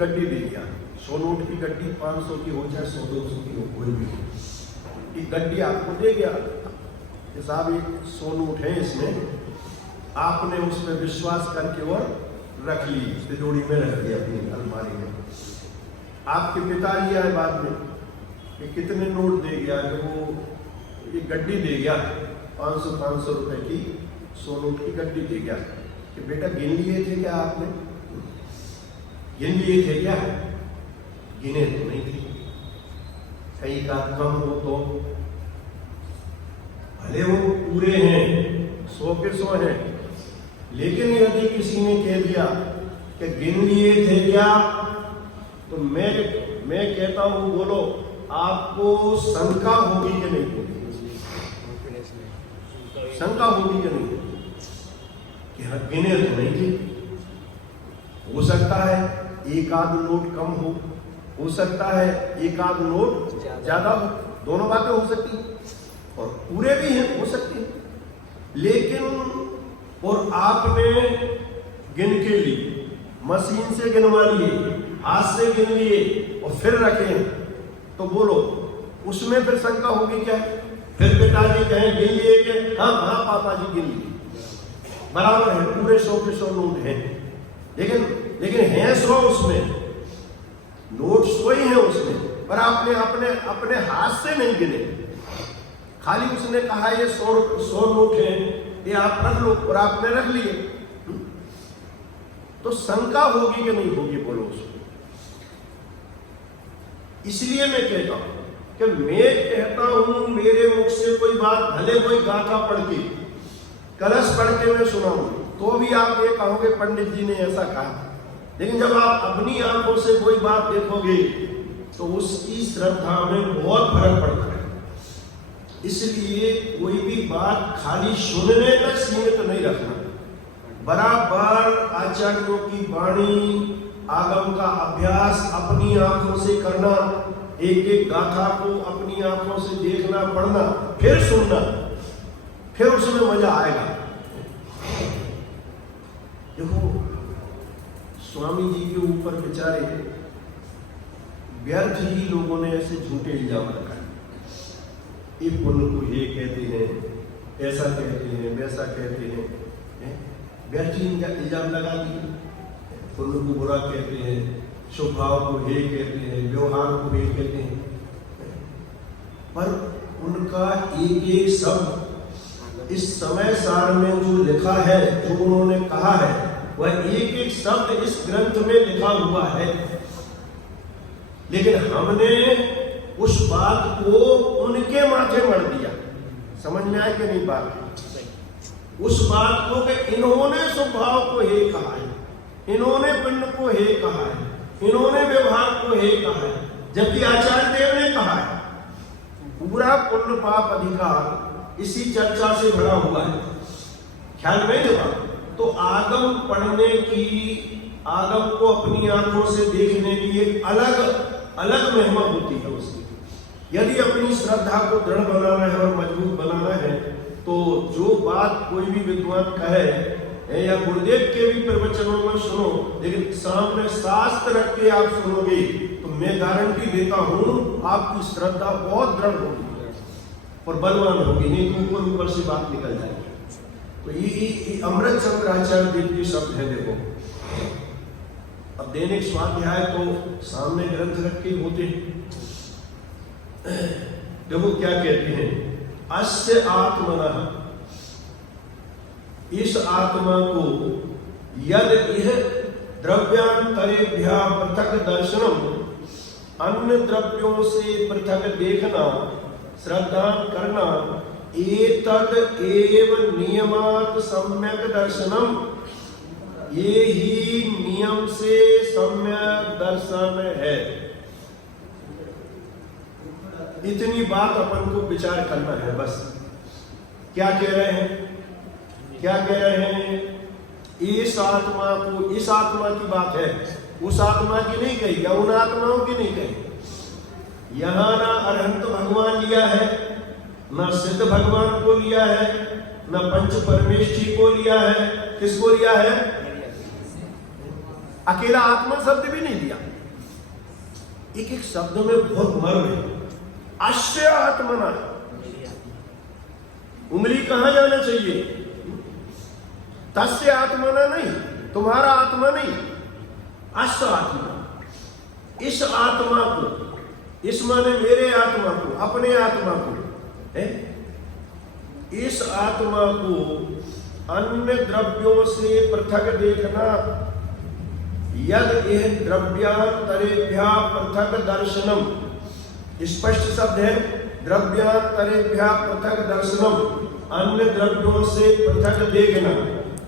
गड्डी दे दिया, 100 नोट की गड्डी 500 की हो चाहे 100-200 की हो, कोई भी ये गड्डी आपको दे गया कि साहब ये 100 नोट है, इसमें आपने उस पर विश्वास करके और रख ली, तिजोरी में रख दी अपनी अलमारी में। आपके पिताजी आए बाद में कि कितने नोट दे गया, कि वो ये गड्डी दे गया 500 रुपए की 100 नोट की गड्डी दे गया, कि बेटा गिन लिए थे क्या आपने, गिन लिए थे क्या, गिने तो नहीं थे, कहीं का कम हो तो भले वो पूरे हैं 100 के 100 हैं, लेकिन यदि किसी ने कह दिया कि गिन लिए थे क्या, तो मैं कहता हूं बोलो आपको शंका होगी कि नहीं होगी, शंका होगी कि नहीं कि हाँ गिने तो नहीं थे। हो सकता है एक आध नोट कम हो सकता है एक आध नोट ज्यादा हो, दोनों बातें हो सकती हैं, और पूरे भी हैं हो सकते हैं, लेकिन और आपने गिन के लिए मशीन से गिनवा लिए, हाथ से गिन लिए और फिर रखे, तो बोलो उसमें फिर शंका होगी क्या, फिर पिताजी कहें गिन लिए कि हाँ हाँ पापा जी गिन लिए, बराबर है, पूरे 100 के 100 नोट हैं, लेकिन हैं 100 उसमें, नोट 100 ही है उसमें, पर आपने अपने हाथ से नहीं गिने, खाली उसने कहा ये 100 नोट है, ये आप रख लो, और आपने रख लिए, तो शंका होगी कि नहीं होगी, बोलो उसको। इसलिए मैं कहता हूं कि मैं कहता हूं मेरे मुख से कोई बात, भले कोई गाथा पढ़ के कलश पढ़ के मैं सुनाऊं, तो भी आप ये कहोगे पंडित जी ने ऐसा कहा, लेकिन जब आप अपनी आंखों से कोई बात देखोगे तो उसकी श्रद्धा में बहुत फर्क पड़ता है। इसलिए कोई भी बात खाली सुनने तक सीमित नहीं रखना, बराबर आचार्यों की वाणी आगम का अभ्यास अपनी आंखों से करना, एक एक गाथा को अपनी आंखों से देखना, पढ़ना, फिर सुनना, फिर उसमें मजा आएगा। देखो स्वामी जी के ऊपर बेचारे व्यर्थ ही लोगों ने ऐसे झूठे इल्जाम लगाए, ये पुण्य को ये कहते हैं, ऐसा कहते हैं, वैसा कहते हैं, व्यर्थ ही इल्जाम लगा दिए, पुण्य को बुरा कहते हैं, शुभ भाव को हे कहते हैं, व्यवहार को हे कहते हैं, पर उनका एक एक शब्द इस समय सार में जो लिखा है, जो उन्होंने कहा है, वह एक एक शब्द इस ग्रंथ में लिखा हुआ है, लेकिन हमने उस बात को उनके माथे मढ़ दिया। समझ में आए कि नहीं बात, उस बात को कि इन्होंने स्वभाव को हे कहा है, इन्होंने पिंड को हे कहा है, इन्होंने व्यवहार को हे कहा है, जबकि आचार्य देव ने कहा है। पूरा पुण्य पाप अधिकार इसी चर्चा से भरा हुआ है, ख्याल में जब तो आगम पढ़ने की, आगम को अपनी आंखों से देखने की एक अलग महिमा होती है उसकी। यदि अपनी श्रद्धा को दृढ़ बनाना है और मजबूत बनाना है, तो जो बात कोई भी विद्वान कहे या गुरुदेव के भी प्रवचनों में सुनो, लेकिन सामने शास्त्र रख के आप सुनोगे, तो मैं गारंटी देता हूं आपकी श्रद्धा बहुत दृढ़ होगी और बलवान होगी, नहीं तो ऊपर से बात निकल जाएगी। तो ये अमृत शंकराचार्य देव के शब्द है। देखो अब दैनिक स्वाध्याय तो सामने ग्रंथ रख के होते हैं, देखो क्या कहते हैं, अस्य आत्मनः, इस आत्मा को यद इह द्रव्यांतरेभ्यः पृथक दर्शनम, अन्य द्रव्यों से पृथक देखना, श्रद्धा करना, एतद एव नियमात् सम्यक दर्शनम, ये ही नियम से सम्यक दर्शन है। इतनी बात अपन को विचार करना है बस। क्या कह रहे हैं, क्या कह रहे हैं, इस आत्मा को, इस आत्मा की बात है, उस आत्मा की नहीं कही या उन आत्माओं की नहीं कही। यहां ना अरहंत भगवान लिया है, ना सिद्ध भगवान को लिया है, ना पंच परमेष्ठी को लिया है, किसको लिया है, अकेला आत्मा शब्द भी नहीं लिया। एक एक शब्द में बहुत मर्म है। अस्य आत्मना, उंगली कहां जाना चाहिए? तस्य आत्मना नहीं, तुम्हारा आत्मा नहीं, अस्य आत्मा, इस आत्मा को, इस माने मेरे आत्मा को, अपने आत्मा को है? इस आत्मा को अन्य द्रव्यों से पृथक देखना, यद यह द्रव्यांतरेभ्यः पृथक दर्शनम, स्पष्ट शब्द है, द्रव्यांतरेभ्यः पृथक दर्शनम, अन्य द्रव्यों से पृथक देखना।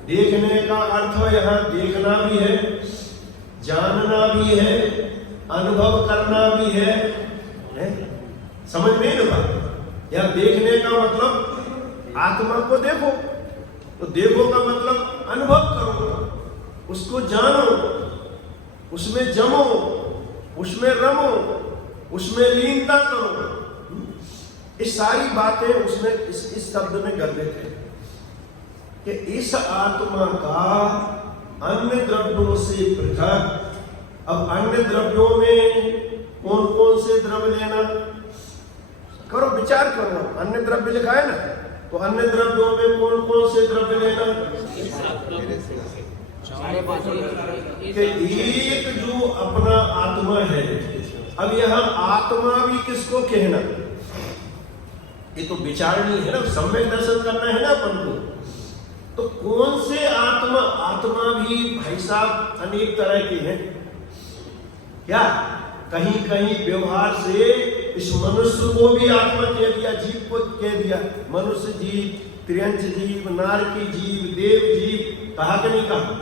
देखने का अर्थ यहाँ देखना भी है, जानना भी है, अनुभव करना भी है? समझ में नहीं लगा? या देखने का मतलब आत्मा को देखो, तो देखो का मतलब अनुभव करो, उसको जानो, उसमें जमो, उसमें रमो, उसमें लीनता करो। ये सारी बातें उसमें इस शब्द में गर्भित है कि इस आत्मा का अन्य द्रव्यों से पृथक। अब अन्य द्रव्यों में कौन कौन से द्रव्य लेना, करो विचार करो। अन्य द्रव्य लिखा है ना, तो अन्य द्रव्यों में कौन कौन से द्रव्य लेना? कि एक जो अपना आत्मा है। अब यहाँ आत्मा भी किसको कहना, ये तो विचारणी है ना, सम्यक दर्शन करना है ना अपन को। तो कौन से आत्मा? आत्मा भी भाई साहब अनेक तरह के हैं। क्या कहीं कहीं व्यवहार से इस मनुष्य को भी आत्मा कह दिया, जीव को कह दिया, मनुष्य जीव, त्रियंच जीव, नारकी जीव, देव जीव, कहा कि नहीं कहा?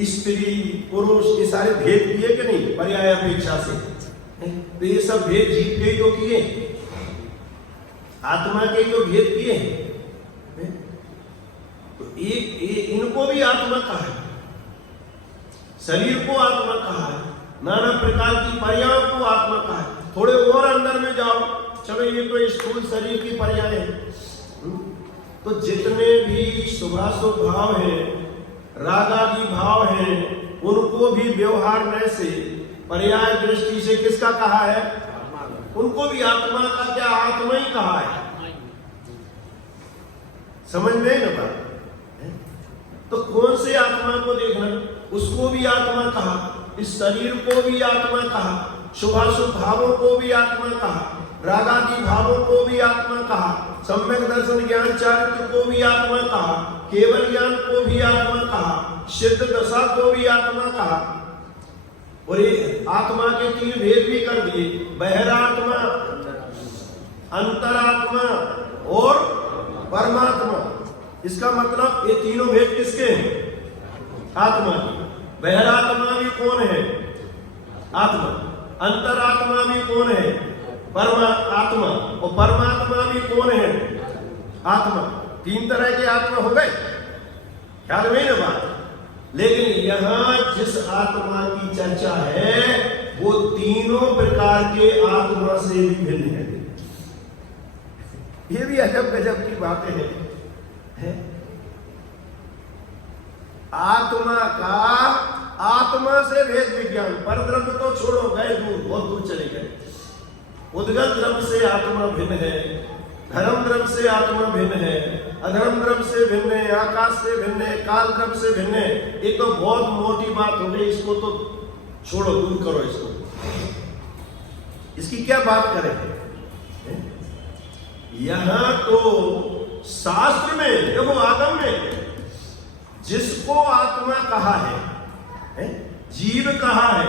स्त्री पुरुष ये सारे भेद किए कि नहीं पर्याय अपेक्षा से? तो ये सब भेद जीव के ही तो किए, आत्मा के ही तो भेद किए। तो एक इनको भी आत्मा कहा है, शरीर को आत्मा कहा है, नाना प्रकार की पर्यायों को आत्मा कहा है। थोड़े और अंदर में जाओ, चलो ये तो स्थूल शरीर की पर्याय है। तो जितने भी शुभाशुभ भाव हैं, रागादि भाव हैं, उनको भी व्यवहार में से पर्याय दृष्टि से किसका कहा है? उनको भी आत्मा का क्या आत्मा ही कहा है। समझ में नहीं आता? तो कौन से आत्मा को देखना? उसको भी आत्मा कहा, इस शरीर को भी आत्मा कहा, शुभाशुभ भावों को भी आत्मा कहा, रागादि भावों को भी आत्मा कहा, सम्यक दर्शन ज्ञान चारित्र को भी आत्मा कहा, केवल ज्ञान को भी आत्मा कहा, सिद्ध दशा को भी आत्मा कहा। और ये आत्मा के तीन भेद भी कर दिए, बहिरात्मा, अंतरात्मा और परमात्मा। इसका मतलब ये तीनों भेद किसके हैं? आत्मा की। बहिरात्मा भी कौन है? आत्मा। अंतरात्मा भी कौन है? परमात्मा। और परमात्मा भी कौन है? आत्मा। तीन तरह के आत्मा हो गए, ख्याल में ना बात। लेकिन यहां जिस आत्मा की चर्चा है वो तीनों प्रकार के आत्मा से भी भिन्न है। ये भी अजब गजब की बातें हैं। आत्मा का आत्मा से भेद विज्ञान, पर द्रव्य तो छोड़ो, गए दूर, बहुत दूर चले गए। उद्गत द्रव्य से आत्मा भिन्न है, धर्म द्रव्य से आत्मा भिन्न है, अधर्म द्रव्य से भिन्न है, आकाश से भिन्न है, काल द्रव्य से भिन्न है। ये तो बहुत मोटी बात हो गई, इसको तो छोड़ो, दूर करो इसको। इसकी क्या बात करें? यहां तो शास्त्र में देखो, आगम में जिसको आत्मा कहा है, जीव कहा है,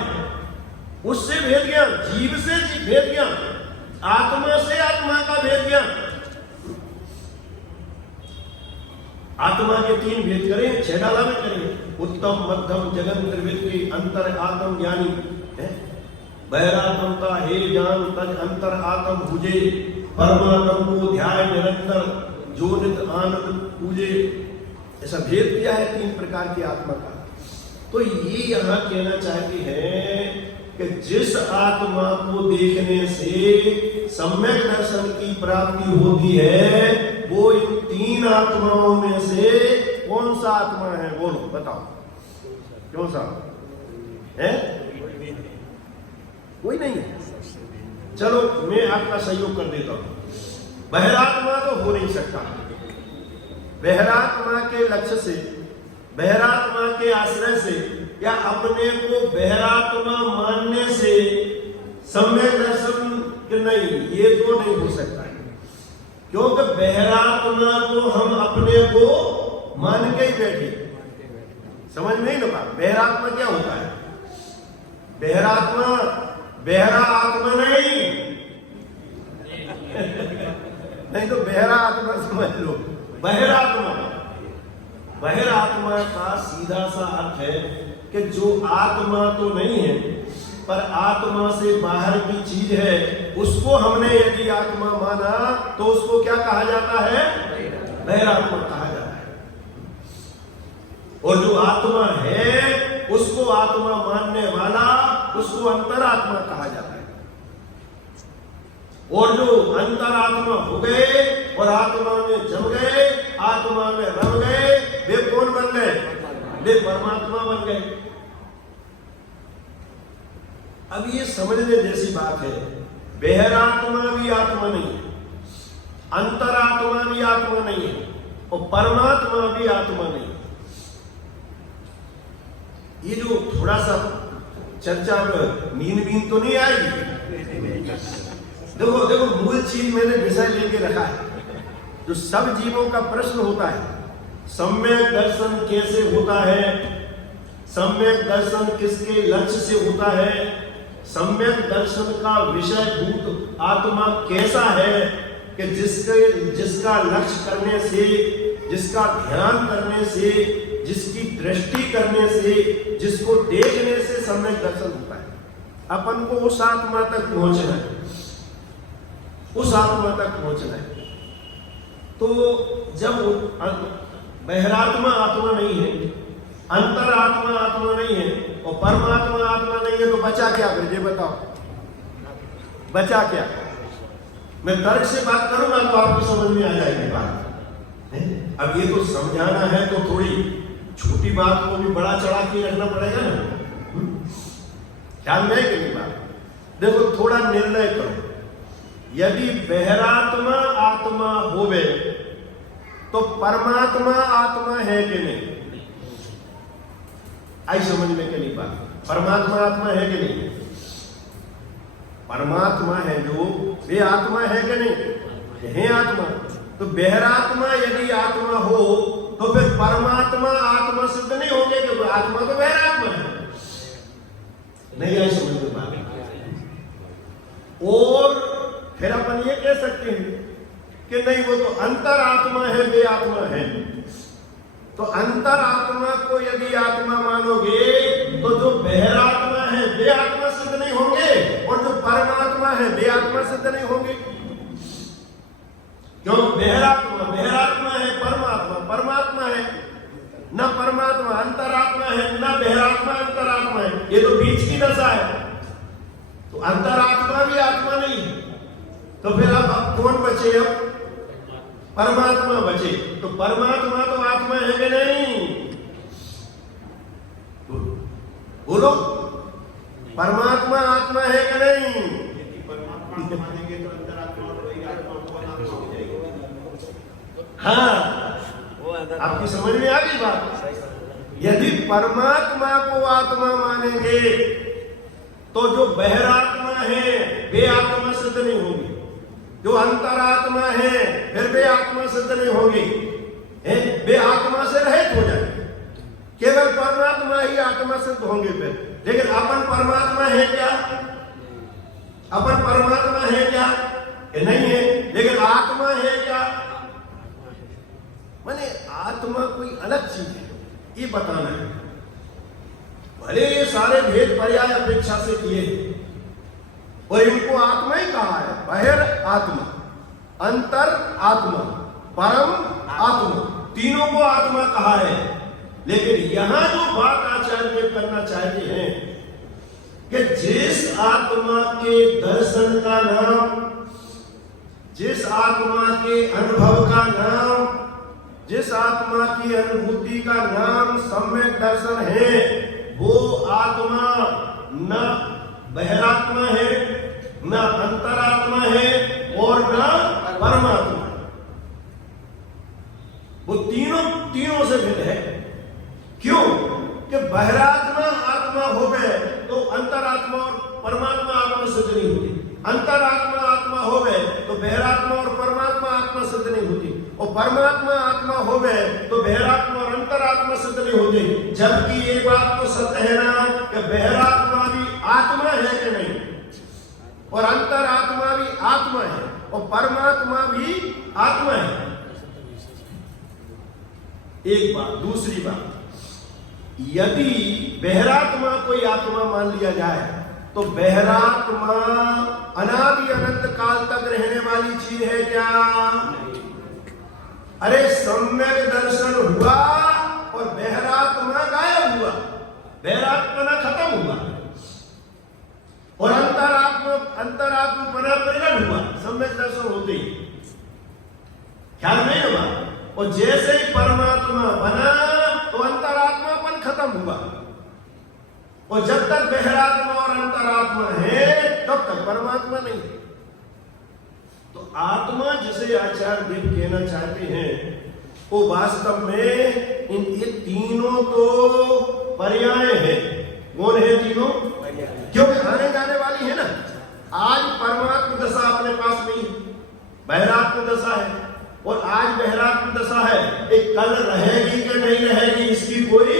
उससे भेद ज्ञान, जीव से भेद ज्ञान, आत्मा से आत्मा का भेद ज्ञान। आत्मा के तीन भेद करें, छह डाला में करें, उत्तम मध्यम जगन त्रिविधि अंतर आत्म ज्ञानी। बहिरात्मता हे ज्ञान तज अंतर आत्म भुजे, परमात्म को ध्याय निरंतर जो नित आनंद पूजे। ऐसा भेद किया है तीन प्रकार की आत्मा का। तो ये यहां कहना चाहते हैं कि जिस आत्मा को देखने से सम्यक दर्शन की प्राप्ति होती है, वो इन तीन आत्माओं में से कौन सा आत्मा है? बोलो, बताओ। क्यों साहब? है कोई नहीं है? चलो मैं आपका सहयोग कर देता हूं। बहिरात्मा तो हो नहीं सकता। बहिरात्मा के लक्ष्य से, बहिरात्मा के आश्रय से या अपने को बहिरात्मा मानने से सम्यक दर्शन नहीं, ये तो नहीं हो सकता है। क्योंकि बहिरात्मा को हम अपने को मान के ही बैठे। समझ में ही ना बात? बहिरात्मा क्या होता है? बहिरात्मा बहरा आत्मा नहीं नहीं तो बहरा आत्मा समझ लो। बहिरात्मा, बहिरात्मा का सीधा सा अर्थ है कि जो आत्मा तो नहीं है पर आत्मा से बाहर की चीज है, उसको हमने यदि आत्मा माना तो उसको क्या कहा जाता है? बहिरात्मा कहा जाता है। और जो आत्मा है उसको आत्मा मानने वाला, उसको अंतरात्मा कहा जाता है। और जो अंतरात्मा हो गए और आत्मा में जम गए, आत्मा में रम गए, वे कौन बन गए? वे परमात्मा बन गए। अब ये समझने जैसी बात है, बहिरात्मा भी आत्मा नहीं है, अंतरात्मा भी आत्मा नहीं है और परमात्मा भी आत्मा नहीं है। ये जो थोड़ा सा चर्चा में नींद तो नहीं आएगी। देखो देखो, मूल चीज मैंने विषय लेके रखा है। जो सब जीवों का प्रश्न होता है, सम्यक दर्शन कैसे होता है, सम्यक दर्शन किसके लक्ष्य से होता है, सम्यक दर्शन का विषय भूत आत्मा कैसा है कि जिसका लक्ष्य करने से, जिसका ध्यान करने से, जिसकी दृष्टि करने से, जिसको देखने से सम्यक दर्शन होता है। अपन को उस आत्मा तक पहुंचना है, उस आत्मा तक पहुंचना है। तो जब बहिरात्मा आत्मा नहीं है, अंतरात्मा आत्मा नहीं है और परमात्मा आत्मा नहीं है, तो बचा क्या? फिर ये बताओ, बचा क्या? मैं तर्क से बात करूंगा तो आपको समझ में आ जाएगी बात। अब ये तो समझाना है तो थोड़ी छोटी बात को भी बड़ा चढ़ा के रखना पड़ेगा ना। ख्याल में है कि नहीं बात? देखो थोड़ा निर्णय करो। यदि बहिरात्मा आत्मा होवे तो परमात्मा आत्मा है कि नहीं? आई समझ में कि नहीं बात? परमात्मा आत्मा है कि नहीं? परमात्मा है जो, वे आत्मा है कि नहीं? है आत्मा। तो बहिरात्मा यदि आत्मा हो तो फिर परमात्मा आत्मा सिद्ध नहीं होंगे, क्योंकि आत्मा तो बहिरात्मा है। नहीं आई समझ में बात? और फिर अपन ये कह सकते हैं कि नहीं, वो तो अंतरात्मा है, वे आत्मा है। तो अंतरात्मा को यदि आत्मा मानोगे तो जो बहिरात्मा है वे आत्मा सिद्ध नहीं होंगे और जो परमात्मा है वे आत्मा सिद्ध नहीं होंगे। क्यों? बहिरात्मा बहिरात्मा है, परमात्मा परमात्मा है। न परमात्मा अंतरात्मा है, न बहिरात्मा अंतरात्मा है, ये तो बीच की दशा है। तो अंतरात्मा भी आत्मा नहीं, तो फिर अब कौन बचे? अब परमात्मा बचे। तो परमात्मा तो आत्मा है कि नहीं? बोलो, परमात्मा आत्मा है कि नहीं? परमात्मा मानेंगे तो अंतरात्मा और वही आत्मा हो जाएगी। हाँ, आपकी समझ में आ गई बात? यदि परमात्मा को आत्मा मानेंगे तो जो बहिरात्मा है वे आत्मा सिद्ध नहीं होगी, जो अंतरात्मा है फिर वे आत्मा सिद्ध नहीं होगी, वे आत्मा से रहित हो जाएंगे। केवल परमात्मा ही आत्मा सिद्ध होंगे फिर। लेकिन अपन परमात्मा है क्या? अपन परमात्मा है क्या? नहीं है। लेकिन आत्मा है क्या? माने आत्मा कोई अलग चीज है, ये बताना है। भले ये सारे भेद पर्याय अपेक्षा से किए और इनको आत्मा ही कहा है। बहिर आत्मा, अंतर आत्मा, परम आत्मा, तीनों को आत्मा कहा है। लेकिन यहां जो बात आचार्य करना चाहते हैं कि जिस आत्मा के दर्शन का नाम, जिस आत्मा के अनुभव का नाम, जिस आत्मा की अनुभूति का नाम सम्यक दर्शन है, वो आत्मा न बहिरात्मा है, न अंतरात्मा है और न परमात्मा। वो तीनों से भिन्न है। क्यों? कि बहिरात्मा आत्मा हो गए तो अंतरात्मा और परमात्मा आत्मा सिद्ध नहीं होती। अंतरात्मा आत्मा हो गए तो बहिरात्मा और परमात्मा आत्मा सिद्ध नहीं होती, और परमात्मा आत्मा हो गए तो बहिरात्मा और अंतरात्मा सिद्ध नहीं होती। जबकि ये बात तो सत्य है ना कि बहिरात्मा भी आत्मा है कि नहीं, और अंतरात्मा भी आत्मा है, और परमात्मा भी आत्मा है। एक बात। दूसरी बात, यदि बहिरात्मा कोई आत्मा मान लिया जाए तो बहिरात्मा अनादि अनंत काल तक रहने वाली चीज है क्या? अरे सम्यक दर्शन हुआ और बहिरात्मा गायब हुआ, बहिरात्मा खत्म हुआ, और अंतरात्मा बना प्रकट हुआ सम्यक दर्शन होते ही। ख्याल नहीं हुआ? और जैसे ही परमात्मा बना तो अंतरात्मापन खत्म हुआ, और जब तक बहिरात्मा और अंतरात्मा है तब तक परमात्मा नहीं। तो आत्मा जिसे आचार्य देव कहना चाहते हैं वो वास्तव में इन ये तीनों तो पर्याय हैं। कौन है तीनों? क्योंकि आने जाने वाली है ना। आज परमात्मा दशा अपने पास नहीं, बहिरात्मा दशा है, और आज बहिरात्मा दशा है। एक कल रहेगी कि नहीं रहेगी इसकी कोई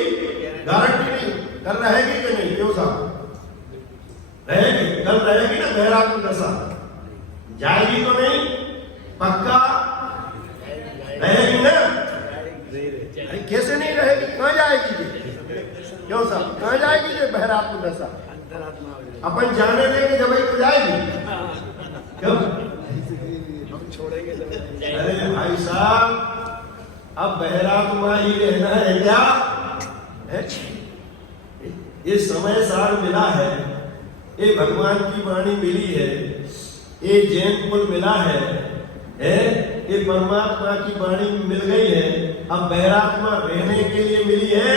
गारंटी नहीं। कल रहेगी कि नहीं? क्यों साहब? रहेगी, कल रहेगी ना बहिरात्मा दशा। जाएगी तो नहीं? पक्का रहेगी ना? अरे कैसे नहीं रहेगी? कहां जाएगी? क्यों साहब? कहां जाएगी ये बहिरात्मा दशा? अपन जाने देंगे जब तो जाएगी। क्यों? अरे भाई साहब, अब बहिरात्मा ही रहना है क्या? ये समय सार मिला है, ये भगवान की वाणी मिली है, ये जैन कुल मिला है, ये परमात्मा की वाणी मिल गई है। अब बहिरात्मा रहने के लिए मिली है,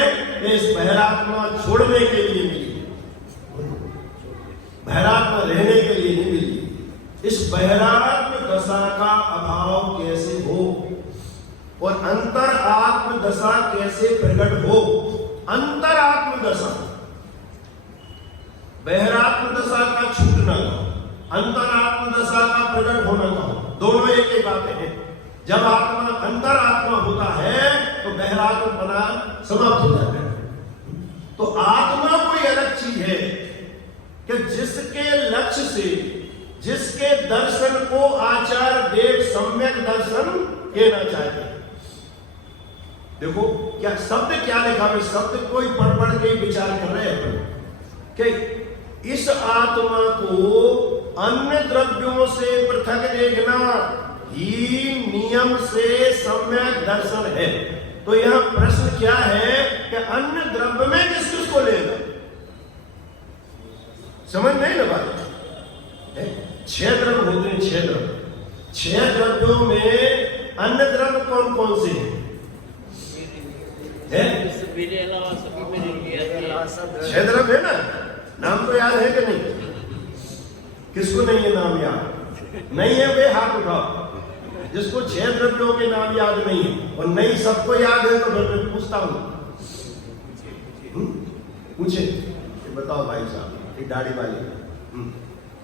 इस बहिरात्मा छोड़ने के लिए मिली है। बहिरात्मा रहने के लिए नहीं मिली। इस बहिरात्म दशा का अभाव कैसे हो और अंतर आत्म दशा कैसे प्रकट हो? अंतर आत्म दशा, बहिरात्म दशा का छूटना कहो, अंतरात्म दशा का प्रकट होना कहो, दोनों एक ही बातें हैं। जब आत्मा अंतर आत्मा होता है तो बहिरात्म बना समाप्त हो जाता है। तो आत्मा कोई अलग चीज है कि जिसके लक्ष्य से, जिसके दर्शन को आचार्य देव सम्यक दर्शन कहना चाहते हैं। देखो क्या शब्द क्या लिखा है, शब्द कोई पढ़ के विचार कर रहे हैं कि इस आत्मा को अन्य द्रव्यों से पृथक देखना ही नियम से सम्यक दर्शन है। तो यह प्रश्न क्या है कि अन्य द्रव्य में किस किस को लेना? समझ नहीं ना बात? 6 द्रव्य होते हैं, 6 द्रव्य। 6 द्रव्यों में अन्य द्रव्य कौन कौन से हैं? 6 द्रव्य है ना। नाम तो याद है कि नहीं? किसको नहीं है नाम याद? नहीं है वे हाथ उठाओ जिसको 6 द्रव्यों के नाम याद नहीं है। और नहीं सबको याद है तो फिर मैं पूछता हूं, पूछे बताओ भाई साहब, एक दाढ़ी वाली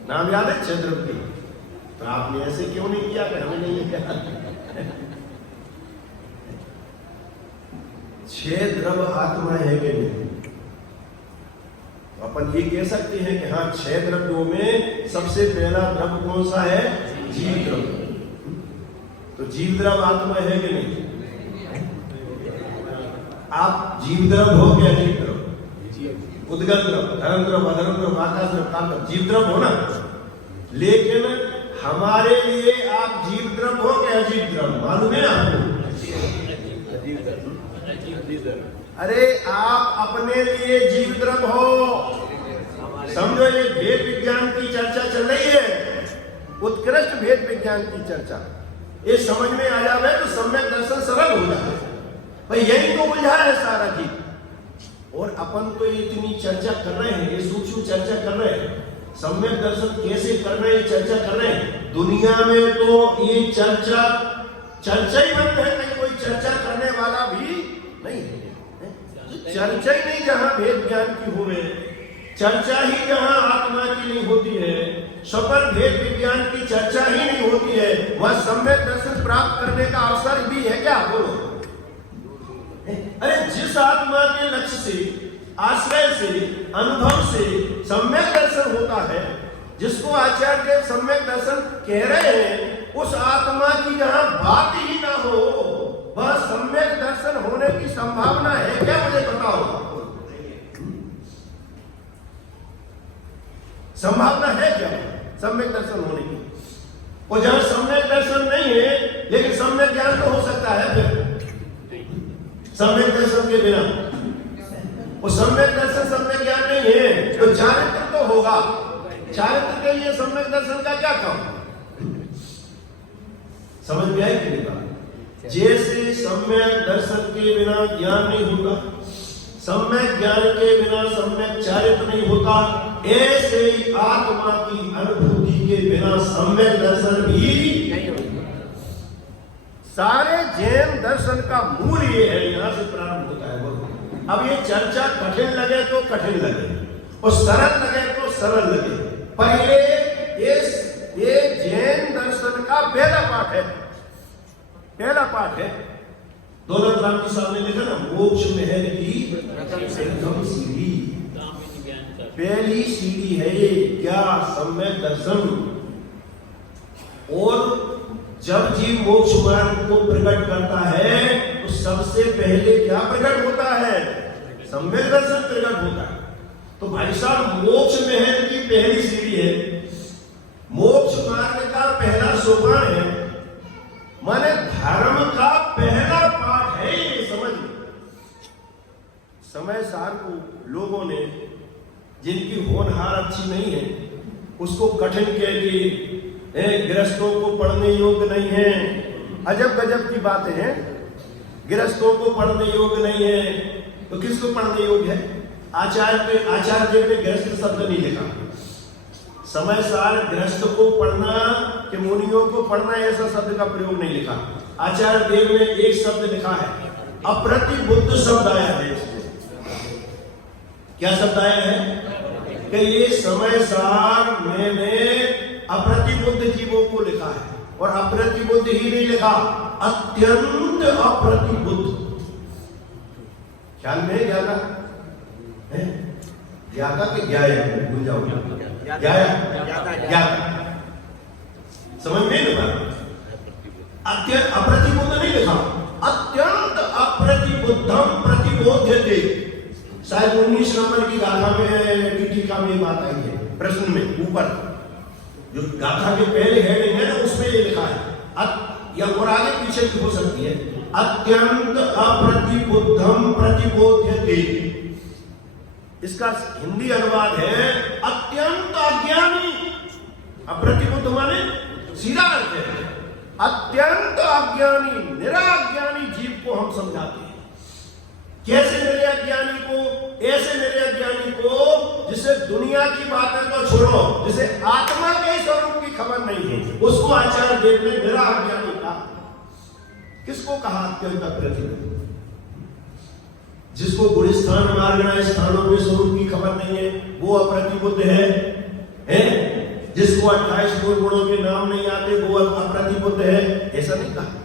नाम याद है 6 द्रव्य के? तो आपने ऐसे क्यों नहीं किया कि हमें नहीं याद? 6 द्रव्य आत्मा है कि नहीं? अपन ये कह सकते हैं कि हाँ 6 द्रव्यों में सबसे पहला द्रव्य कौन सा है? जीव द्रव्य। तो जीव द्रव्य आत्मा है कि नहीं? आप जीव द्रव्य हो क्या? जीव द्रव्य, उद्गत द्रव्य, धर्म द्रव्य, अधर्म द्रव्य, आकाश द्रव्य, काल द्रव्य, जीव द्रव्य हो ना। लेकिन हमारे लिए आप जीव द्रव्य हो क्या? अजीव द्रव्य मालूम है आपको? अरे आप अपने लिए जीव द्रव्य हो। समझो ये भेद विज्ञान की चर्चा चल रही है, उत्कृष्ट भेद विज्ञान की चर्चा। ये समझ में आ जाए तो सम्यक दर्शन सरल हो जाए। भाई यही तो उलझा है सारा चीज। और अपन तो इतनी चर्चा कर रहे हैं, ये सूक्ष्म चर्चा कर रहे हैं, सम्यक दर्शन कैसे करना है ये चर्चा कर रहे हैं। दुनिया में तो ये चर्चा ही बंद है, कहीं कोई चर्चा करने वाला भी नहीं है। चर्चा ही नहीं जहां भेद ज्ञान की हुए, चर्चा ही जहां आत्मा की नहीं होती है, सफल भेद विज्ञान की चर्चा ही नहीं होती है, वह सम्यक दर्शन प्राप्त करने का अवसर भी है क्या? बोलो। अरे जिस आत्मा के लक्ष्य से, आश्रय से, अनुभव से सम्यक दर्शन होता है, जिसको आचार्य देव सम्यक दर्शन कह रहे हैं, उस आत्मा की जहां बात ही ना हो, वह सम्यक दर्शन होने की संभावना है क्या? मुझे बताओ। संभावना है क्या सम्यक दर्शन होने की? और जहां सम्यक दर्शन नहीं है लेकिन सम्यक ज्ञान तो हो सकता है। फिर सम्यक दर्शन के बिना, और सम्यक दर्शन सम्यक ज्ञान नहीं है तो चारित्र तो होगा। चारित्र के लिए सम्यक दर्शन का क्या काम? समझ में आई कि नहीं बात? जैसे सम्यक दर्शन के बिना ज्ञान नहीं होगा, सम्यक ज्ञान के बिना सम्यक चारित्र नहीं होता, ऐसे ही आत्मा की अनुभूति के बिना सम्यक दर्शन भी नहीं होता। सारे जैन दर्शन का मूल ये है, यहां से प्रारंभ होता है। अब ये चर्चा कठिन लगे तो कठिन लगे और सरल लगे तो सरल लगे, पर ये जैन दर्शन का पहला पाठ है। पहला पाठ है। दौलत राम जी साहब ने लिखा ना, मोक्ष महल की प्रथम सीढ़ी, पहली सीढ़ी है ये क्या? सम्यक दर्शन। और जब जीव मोक्ष मार्ग को प्रकट करता है तो सबसे पहले क्या प्रकट होता है? सम्यक दर्शन प्रकट होता है। तो भाई साहब, मोक्ष महल की पहली सीढ़ी है, मोक्ष मार्ग का पहला सोपान है, माने धर्म का पहला पाठ है ये। समझ में? समय सार को लोगों ने, जिनकी होनहार अच्छी नहीं है, उसको कठिन कह के गृहस्थों को पढ़ने योग्य नहीं है। अजब गजब की बातें हैं। गृहस्थों को पढ़ने योग्य नहीं है तो किसको पढ़ने योग्य है? आचार्य देव ने गृहस्थ शब्द नहीं लिखा। समय सार गृहस्थ को पढ़ना कि मुनियों को पढ़ना, ऐसा शब्द का प्रयोग नहीं लिखा। आचार्य देव ने एक शब्द लिखा है, अप्रतिबुद्ध शब्द आया है इसमें। क्या शब्द आया है? कि ये समय सार मैंने अप्रतिबुद्ध जीवों को लिखा है, और अप्रतिबुद्ध ही नहीं लिखा, अत्यंत अप्रतिबुद्ध। ख्याल में ज्ञाता है? ज्ञाता के ज्ञाय भूल जाओ, ज्ञाता समझ में नहीं बात? अत्यंत अप्रतिबुद्ध नहीं लिखा, अत्यंत अप्रतिबुद्धम प्रतिबोध्यते। शायद 19 नंबर की गाथा में की टीका में बात आई है, प्रश्न में ऊपर जो गाथा के पहले हेडिंग है ना, उसमें ये लिखा है, या और आगे पीछे की हो सकती है, अत्यंत अप्रतिबुद्धम प्रतिबोध्यते। इसका हिंदी अनुवाद है अत्यंत अज्ञानी। अप्रतिबुद्ध माने सीधा अर्थ है अत्यंत अज्ञानी, निराज्ञानी जीव को हम समझाते हैं। कैसे निराज्ञानी को? ऐसे निराज्ञानी को जिसे दुनिया की बातें तो छोड़ो, जिसे आत्मा के स्वरूप की खबर नहीं है, उसको आचार्य देव ने निराज्ञानी कहा। किसको कहा अत्यंत अप्रतिबुद्ध? जिसको गुण स्थान मार्गना स्थानों में स्वरूप की खबर नहीं है, वो अप्रतिबुद्ध है? जिसको 28 मूल गुणों के नाम नहीं आते, वो अप्रतिबुद्ध है? ऐसा नहीं कहा।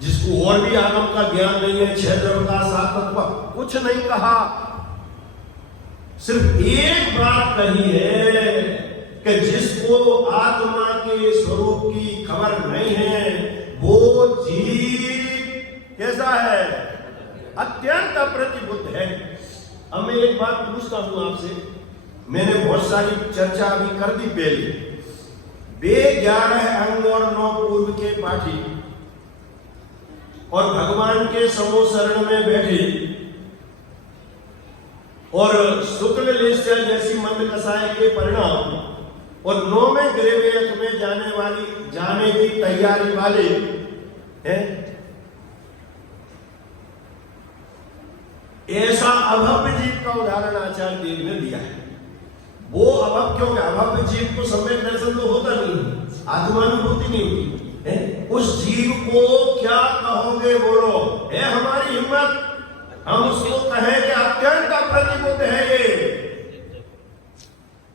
जिसको और भी आगम का ज्ञान नहीं है, 6 द्रव्य का 7 तत्व, कुछ नहीं कहा। सिर्फ एक बात कही है कि जिसको आत्मा के स्वरूप की खबर नहीं है, वो जीव कैसा है? अत्यंत अप्रतिबुद्ध है। अब मैं एक बात पूछता हूं आपसे, मैंने बहुत सारी चर्चा अभी कर दी पहले। वे 11 अंग और 9 पूर्व के पाठी और भगवान के समो शरण में बैठे और शुक्ल लेस्या जैसी मंद कसाय के परिणाम और 9वें ग्रेवेयक में जाने की तैयारी वाले हैं। ऐसा अभव्य जीव का उदाहरण आचार्य देव ने दिया है। वो अभव क्यों है? अभव्य जीव को सम्यक दर्शन तो होता नहीं, आत्मानुभूति नहीं होती है। उस जीव को क्या कहोगे? बोलो, है हमारी हिम्मत हम उसको कहें कि अत्यंत अप्रतिबुद्ध है ये,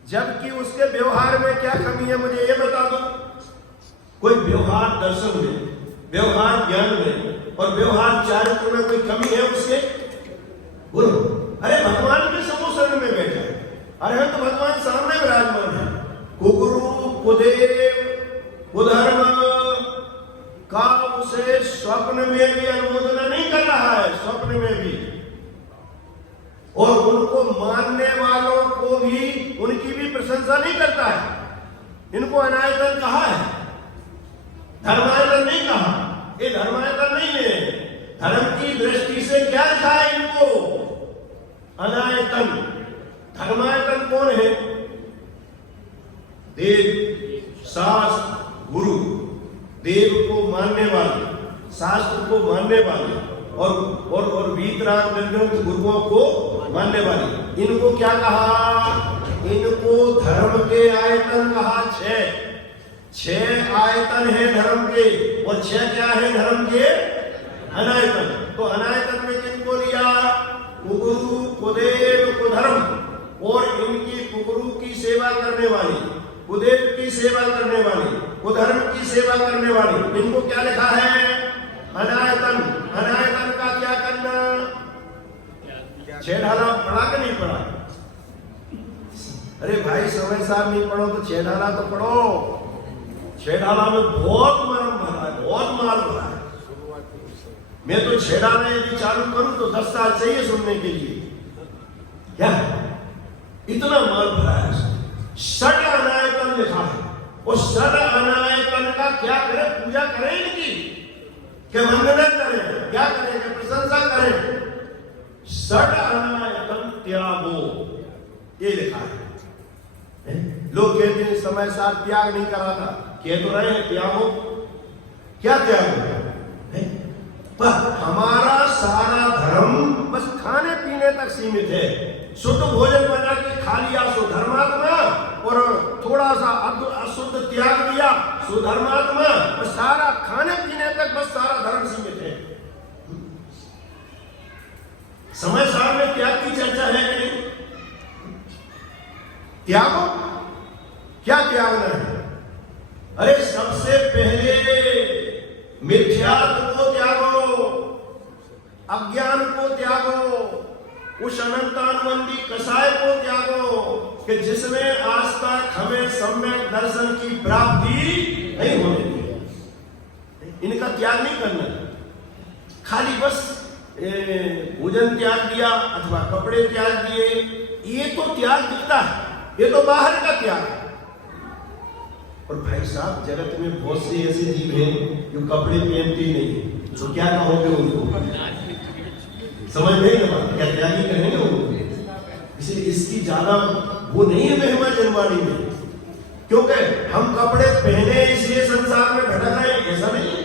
जबकि उसके व्यवहार में क्या कमी है मुझे ये बता दो। कोई व्यवहार दर्शन में, व्यवहार ज्ञान में और व्यवहार चारित्र में कोई कमी है उसके? बोलो। अरे भगवान के समूह में बैठा है, अरे तो भगवान सामने विराजमान है। कुगुरु कुदेव कुधर्म का उसे स्वप्न में भी अनुमोदन नहीं कर रहा है, स्वप्न में भी, और उनको मानने वालों को भी उनकी भी प्रशंसा नहीं करता है। इनको अनायतन कहा है, धर्मायतन नहीं कहा। ये धर्मायतन नहीं है, धर्म की दृष्टि से क्या लिखा है इनको? अनायतन। धर्मायतन कौन है? देव, शास्त्र, गुरु। देव को मानने वाले, शास्त्र को मानने वाले और वीतराग निर्ग्रंथ गुरुओं को मानने वाले। इनको क्या कहा? इनको धर्म के आयतन कहा। छह आयतन है धर्म के, और छह क्या है धर्म के? अनायतन। तो अनायतन में किनको लिया? कुगुरु कुदेव कुधर्म, और इनकी कुगुरु की सेवा करने वाली, कुदेव की सेवा करने वाली, कुधर्म की सेवा करने वाली, इनको क्या लिखा है? अनायतन। अनायतन का क्या करना? छह ढाला पढ़ा कि नहीं पढ़ा? अरे भाई समय सार नहीं पढ़ो तो छह ढाला तो पढ़ो। छह ढाला में बहुत मरम भरा है, बहुत माल भरा है। मैं तो छह ढाला यदि चालू करूं तो 10 साल चाहिए सुनने के लिए। क्या इतना माल भरा है। षड अनायतन लिखा है, और षड अनायतन का क्या करें? पूजा करें इनकी, क्या वंदना करें, क्या करें, क्या प्रशंसा करें? षड अनायतन त्यागो, ये लिखा है। लोग कहते हैं समय साथ त्याग नहीं करा था, कह तो रहे हैं त्यागो। क्या त्याग है? पर हमारा सारा धर्म बस खाने पीने तक सीमित है। शुद्ध भोजन बना के खा लिया सो धर्मात्मा, और थोड़ा सा अशुद्ध त्याग दिया सो धर्मात्मा। और सारा खाने पीने तक बस सारा धर्म सीमित है। समय सार में त्याग की चर्चा है कि नहीं? त्यागो, क्या त्यागना है? अरे सबसे पहले मिथ्यात्व को त्यागो, अज्ञान को त्यागो, उस अनंतानुबंधी कसाय को त्यागो कि जिसमें आज तक हमें सम्यक दर्शन की प्राप्ति नहीं होने दी। इनका त्याग नहीं करना, खाली बस भोजन त्याग दिया अथवा कपड़े त्याग दिए, ये तो त्याग दिखता है, ये तो बाहर का त्याग है। और भाई साहब जगत में बहुत से ऐसे जीव हैं जो कपड़े पहनते ही नहीं, तो क्या कहोगे उनको? समझ नहीं ना बात, क्या त्यागी कहेंगे उनको? इसलिए इसकी ज्यादा वो नहीं है महिमा जनवाणी में, क्योंकि हम कपड़े पहने इसलिए संसार में भटक रहे हैं, ऐसा नहीं है।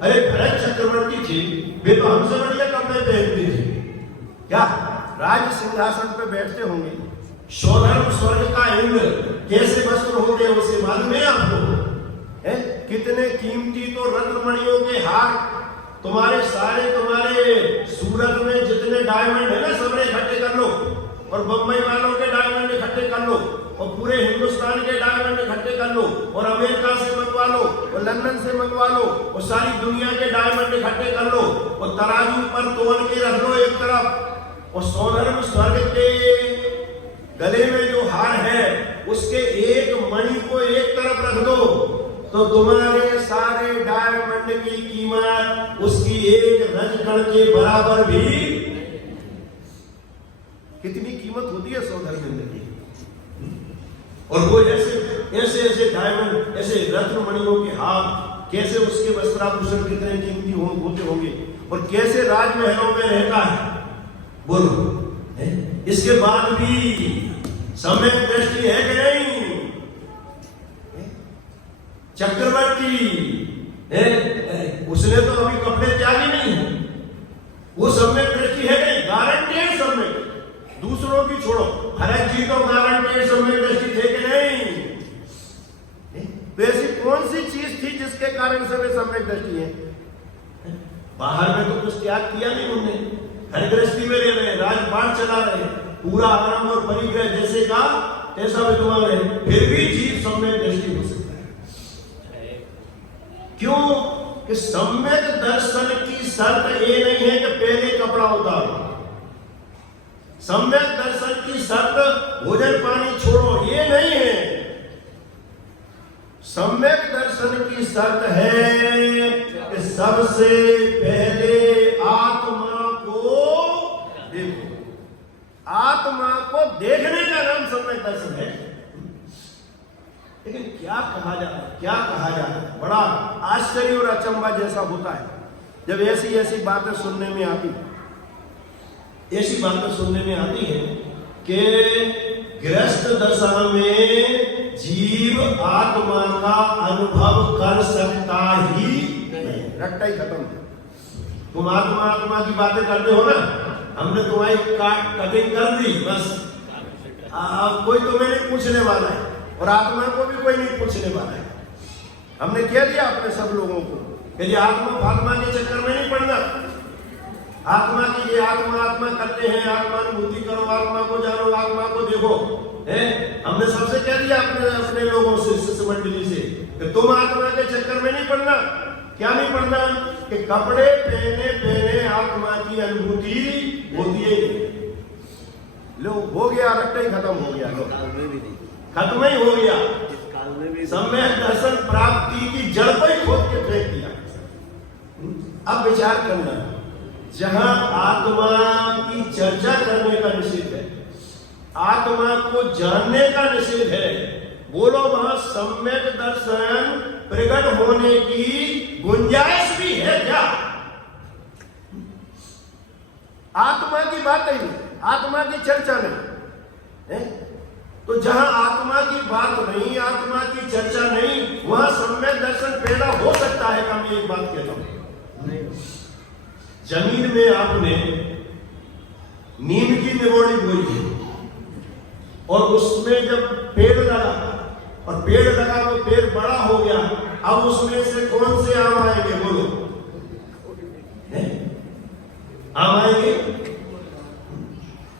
अरे भरत चक्रवर्ती थे, वे तो हमसे बढ़िया कपड़े पहनते थे। क्या राज सिंहासन पे बैठते होंगे, स्वधर्म स्वर्ग का इंद्र कैसे वस्त्र होते हैं उसे मालूम है आपको? कितने कीमती तो रत्नमणियों के हार, तुम्हारे सूरत में जितने डायमंड है ना, सबने इकट्ठे कर लो, और बम्बई वालों के डायमंड इकट्ठे कर लो, और पूरे हिंदुस्तान के डायमंड इकट्ठे कर लो, और अमेरिका से मंगवा लो, और लंदन से मंगवा लो, और सारी दुनिया के डायमंड इकट्ठे कर लो, और तराजू पर तोल के रख लो एक तरफ, और स्वधर्म स्वर्ग के गले में जो हार है उसके एक मणि को एक तरफ रख दो, तो तुम्हारे सारे डायमंड की कीमत उसकी एक रजकण के बराबर भी। कितनी कीमत होती है स्वधर्म की? और वो ऐसे डायमंड, ऐसे रत्न मणियों के हार, कैसे उसके वस्त्राभूषण कितने कीमती होते होंगे, और कैसे राजमहलों में रहता है, बोलो। इसके बाद भी सम्यक दृष्टि है कि नहीं? चक्रवर्ती उसने तो अभी कपड़े त्यागे नहीं है, वो सम्यक दृष्टि है नहीं, गारंटेड सम्यक। दूसरों की छोड़ो, भरत जी तो गारंटेड सम्यक दृष्टि थे कि नहीं? तो ऐसी कौन सी चीज थी जिसके कारण से वे सम्यक दृष्टि है? बाहर में तो कुछ त्याग किया नहीं उन्होंने, घर गृहस्थी में रह रहे, राजपाट चला रहे, पूरा आराम और परिग्रह जैसे का ऐसा विद्वान है, फिर भी जीव सम्यक दृष्टि हो सकता है। क्यों? कि सम्यक दर्शन की शर्त ये नहीं है कि पहले कपड़ा उतारो। सम्यक दर्शन की शर्त भोजन पानी छोड़ो, ये नहीं है। सम्यक दर्शन की शर्त है कि सबसे पहले आत्मा को देखो। आत्मा को देखने का नाम सम्यक दर्शन है। लेकिन क्या कहा जाए, बड़ा आश्चर्य और अचंभा जैसा होता है जब ऐसी ऐसी बातें सुनने में आती है कि गृहस्थ दशा में जीव आत्मा का अनुभव कर सकता ही नहीं, रट्टा ही खत्म। तुम आत्मा की बातें करते हो ना, हमने तुम्हारी कटिंग कर दी, बस कोई तुम्हें नहीं पूछने वाला है और आत्मा को भी कोई नहीं पूछने वाला है। हमने कह दिया अपने सब लोगों को कि आत्मा के चक्कर में नहीं पड़ना। आत्मा की ये आत्मा करते हैं, आत्मानुभूति करो, आत्मा को जानो, आत्मा को देखो, है? हमने सबसे कह दिया अपने लोगों से, शिष्य मंडली से, कि तुम आत्मा के चक्कर में नहीं पड़ना। क्या नहीं पड़ना? कि कपड़े पहने आत्मा की अनुभूति होती है। लो हो गया, रट्टा ही खत्म हो गया, खत्म ही हो गया। सम्यक दर्शन प्राप्ति की जड़ पर ही खोद के फेंक दिया। अब विचार करना, जहां आत्मा की चर्चा करने का निषेध है, आत्मा को जानने का निषेध है, बोलो वहां सम्यक दर्शन प्रकट होने की गुंजाइश भी है क्या? आत्मा की बात ही नहीं, आत्मा की चर्चा नहीं है। तो जहां आत्मा की बात नहीं, आत्मा की चर्चा नहीं, वहां सम्यक दर्शन पैदा हो सकता है। मैं एक बात कहता हूं, जमीन में आपने नीम की निगोड़ी बोई है और उसमें जब पेड़ लगा और पेड़ लगा तो पेड़ बड़ा हो गया, अब उसमें से कौन से आम आएंगे? बोलो, आम आएंगे?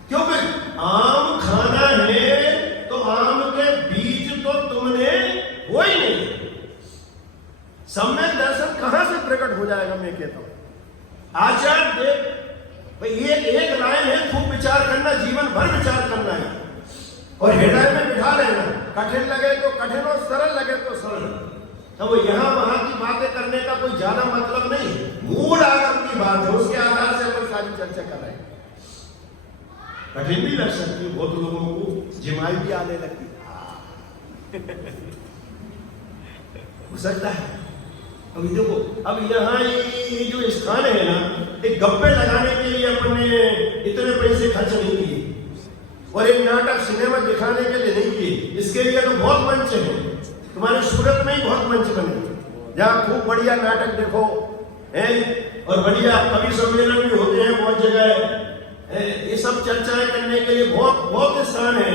क्योंकि आम खाना है तो आम के बीज तो तुमने वो ही नहीं। सम्यक दर्शन कहां से प्रकट हो जाएगा? मैं कहता हूं आचार देव भाई, एक लाइन है, खूब विचार करना, जीवन भर विचार करना है और हृदय में बिठा लेना। कठिन लगे तो कठिन और सरल लगे तो सरल। तो यहां वहां की बातें करने का कोई ज्यादा मतलब नहीं, मूल आगम की बात है, उसके आधार से अपन सारी चर्चा कर रहे हैं। कठिन भी लग सकती है, बहुत लोगों को जिमाई भी आने लगती हो सकता है। अभी देखो, अब यहाँ ये जो स्थान है ना, एक गप्पे लगाने के लिए अपन ने इतने पैसे खर्च नहीं किए और एक नाटक सिनेमा दिखाने के लिए नहीं किए। इसके लिए तो बहुत मंच है, तुम्हारे सूरत में ही बहुत मंच बने जहाँ खूब बढ़िया नाटक देखो है और बढ़िया कवि सम्मेलन भी होते हैं बहुत जगह। ये सब चर्चाएं करने के लिए बहुत स्थान है।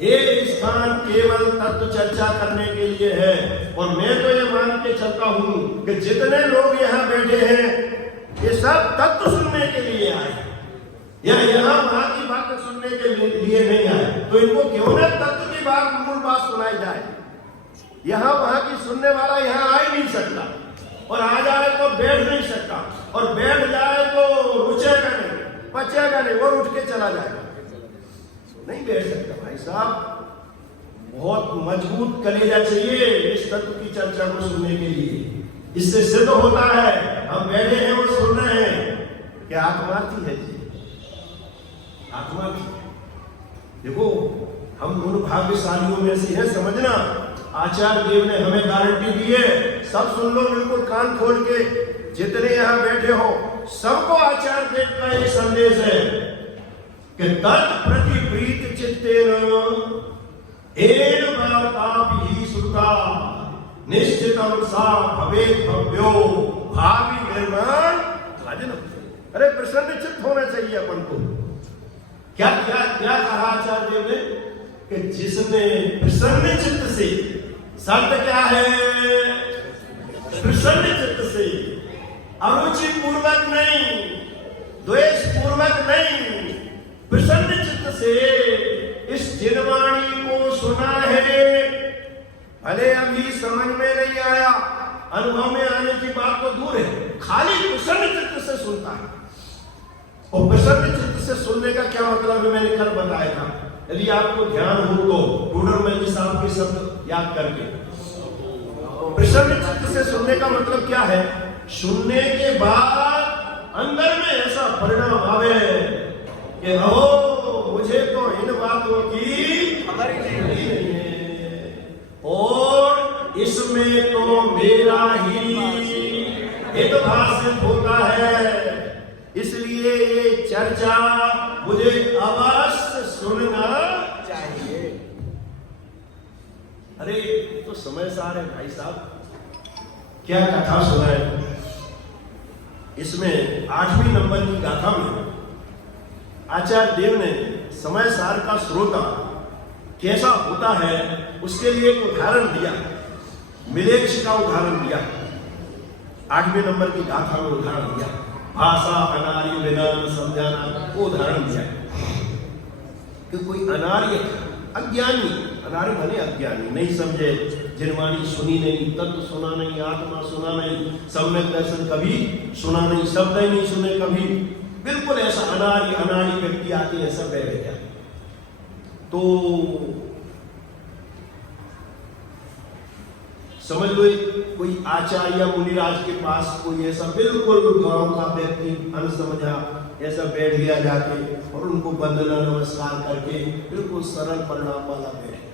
ये स्थान केवल तत्व चर्चा करने के लिए है और मैं तो ये मान के चलता हूं कि जितने लोग यहाँ बैठे हैं ये सब तत्व सुनने के लिए आए, या यहाँ वहां की बातें सुनने के लिए नहीं आए। तो इनको क्यों ना तत्व की बात, मूल बात सुनाई जाए। यहाँ वहां की सुनने वाला यहाँ आ ही नहीं सकता और आ जाए तो बैठ नहीं सकता और बैठ जाए तो रुचेगा नहीं, पचेगा नहीं और उठ के चला जाएगा, नहीं बैठ सकता। भाई साहब, बहुत मजबूत कलेजा चाहिए इस तत्व की चर्चा को सुनने के लिए। इससे सिद्ध होता है हम बैठे हैं और सुन रहे हैं कि आत्मार्थी है जी, आत्मार्थी। देखो, हम उन भाग्यशालियों में से हैं, समझना। आचार्य देव ने हमें गारंटी दी है, सब सुन लो बिल्कुल कान खोल के, जितने यहाँ बैठे हो सबको आचार्य देव का ये संदेश है कि तत् प्रति प्रीत चित्तेन एन वार्ताभिः श्रुता निश्चितं सा भवेत् भव्यो भावी निर्माण साधनम्। अरे प्रसन्न चित्त होना चाहिए अपन को। क्या क्या क्या कहा आचार्य देव ने कि जिसने प्रसन्न चित्त से, शर्त क्या है? प्रसन्न चित्त से, अरुचि पूर्वक नहीं, द्वेष पूर्वक नहीं, प्रसन्न चित्त से इस जिनवाणी को सुना है। भले अभी समझ में नहीं आया, अनुभव में आने की बात तो दूर है, खाली प्रसन्न चित्त से सुनता है। और प्रसन्न चित्त से सुनने का क्या मतलब है मैंने कल बताया था। यदि आपको ध्यान हो तो टूडरमल साहब के शब्द याद करके, प्रसन्न चित्त से सुनने का मतलब क्या है? सुनने के बाद अंदर में ऐसा परिणाम आवे कि अहो मुझे तो इन बातों की खबर ही नहीं है और इसमें तो मेरा ही हितभाषित होता है, इसलिए ये चर्चा मुझे अवश्य सुनना चाहिए। अरे तो समय सार है भाई साहब, क्या कथा सुना है। इसमें 8वीं नंबर की गाथा में आचार्य देव ने समय सार का श्रोता कैसा होता है उसके लिए एक उदाहरण दिया, मिलेच्छ का उदाहरण दिया। 8वें नंबर की गाथा में उदाहरण दिया, भाषा अनार्य वेदांत समझाना, वो उदाहरण दिया कि कोई अनार्य अज्ञानी, अनार्य भले अज्ञानी, नहीं समझे, जिनवाणी सुनी नहीं, तत्व सुना नहीं, आत्मा सुना नहीं, सम्यक दर्शन कभी सुना नहीं, शब्द ही नहीं सुने कभी, बिल्कुल ऐसा अनार्य व्यक्ति आके ऐसा बैठ गया। तो समझ लो कोई आचार्य मुनिराज के पास कोई ऐसा बिल्कुल गांव का व्यक्ति अनसमझा ऐसा बैठ गया जाके और उनको वंदना नमस्कार करके बिल्कुल सरल परिणाम वाला बैठ गया।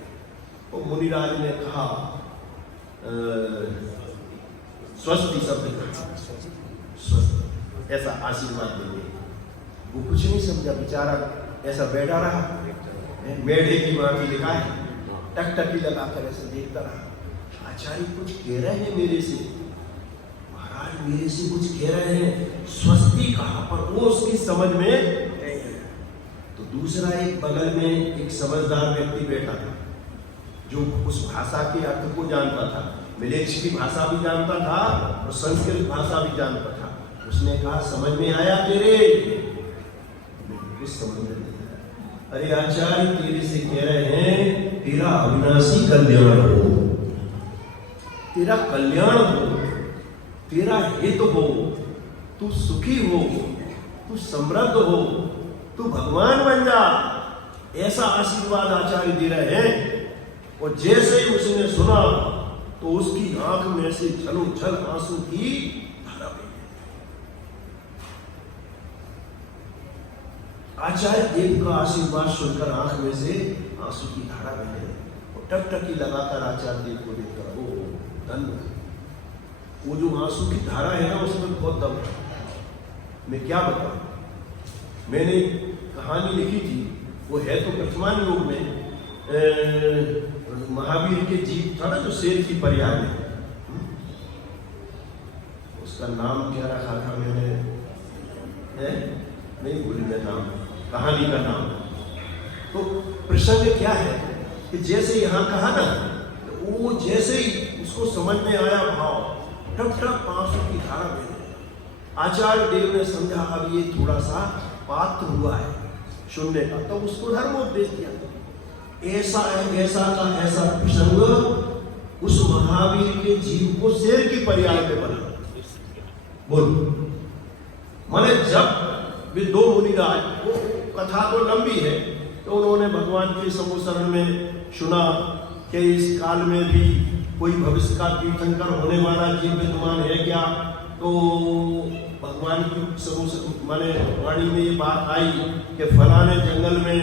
तो मुनिराज ने कहा स्वस्ति शब्द का, स्वस्ति ऐसा आशीर्वाद देंगे। वो कुछ नहीं समझा, बेचारा ऐसा बैठा रहा, मेढे की माटी लिखा है, टकटकी लगाकर ऐसे देखता रहा। आचार्य कुछ कह रहे हैं मेरे से, महाराज मेरे से कुछ कह रहे हैं, स्वस्ति कहा, पर वो उसकी समझ में नहीं है। तो दूसरा एक बगल में एक समझदार व्यक्ति बैठा था जो उस भाषा के अर्थ को जानता था, मिलेच्छ की भाषा भी जानता था और संस्कृत भाषा भी जानता था। उसने कहा समझ में आया तेरे? कुछ समझ में नहीं आया। अरे आचार्य तेरे से कह रहे हैं तेरा अविनाशी कल्याण हो, तेरा कल्याण हो, तेरा हित हो, तू सुखी हो, तू समृद्ध हो, तू भगवान बन जा, ऐसा आशीर्वाद आचार्य दे रहे हैं। और जैसे ही उसने सुना तो उसकी आंख में से झलोझल आंसू की धारा बह गई। आचार्य देव का आशीर्वाद सुनकर आंख में से आंसू की धारा बह गई और टकटकी लगाकर आचार्य देव को देखकर ओ धन्य, वो जो आंसू की धारा है ना उसमें बहुत दम है। मैं क्या बताऊं, मैंने कहानी लिखी थी, वो है तो वर्तमान युग में महावीर के जीव था ना जो शेर की पर्याय में, उसका नाम क्या रखा था मैंने, है नहीं भूल गया नाम, कहानी का नाम। तो प्रसंग क्या है कि जैसे यहाँ कहा ना, तो वो जैसे ही उसको समझ में आया भाव, टप टप आंसू की धारा बह गई। आचार्य देव ने समझा अब ये थोड़ा सा पात्र हुआ है सुनने का, तो उसको धर्मोपदेश दिया। ऐसा का ऐसा प्रसंग उस महावीर के जीव को शेर की पर्याय में बना। बोल माने जब वे दो मुनिराज, वो कथा तो लंबी है, तो उन्होंने भगवान के समूह में सुना कि इस काल में भी कोई भविष्य का तीर्थंकर होने वाला जीव विद्यमान है क्या। तो भगवान की समूह माने वाणी में ये बात आई कि फलाने जंगल में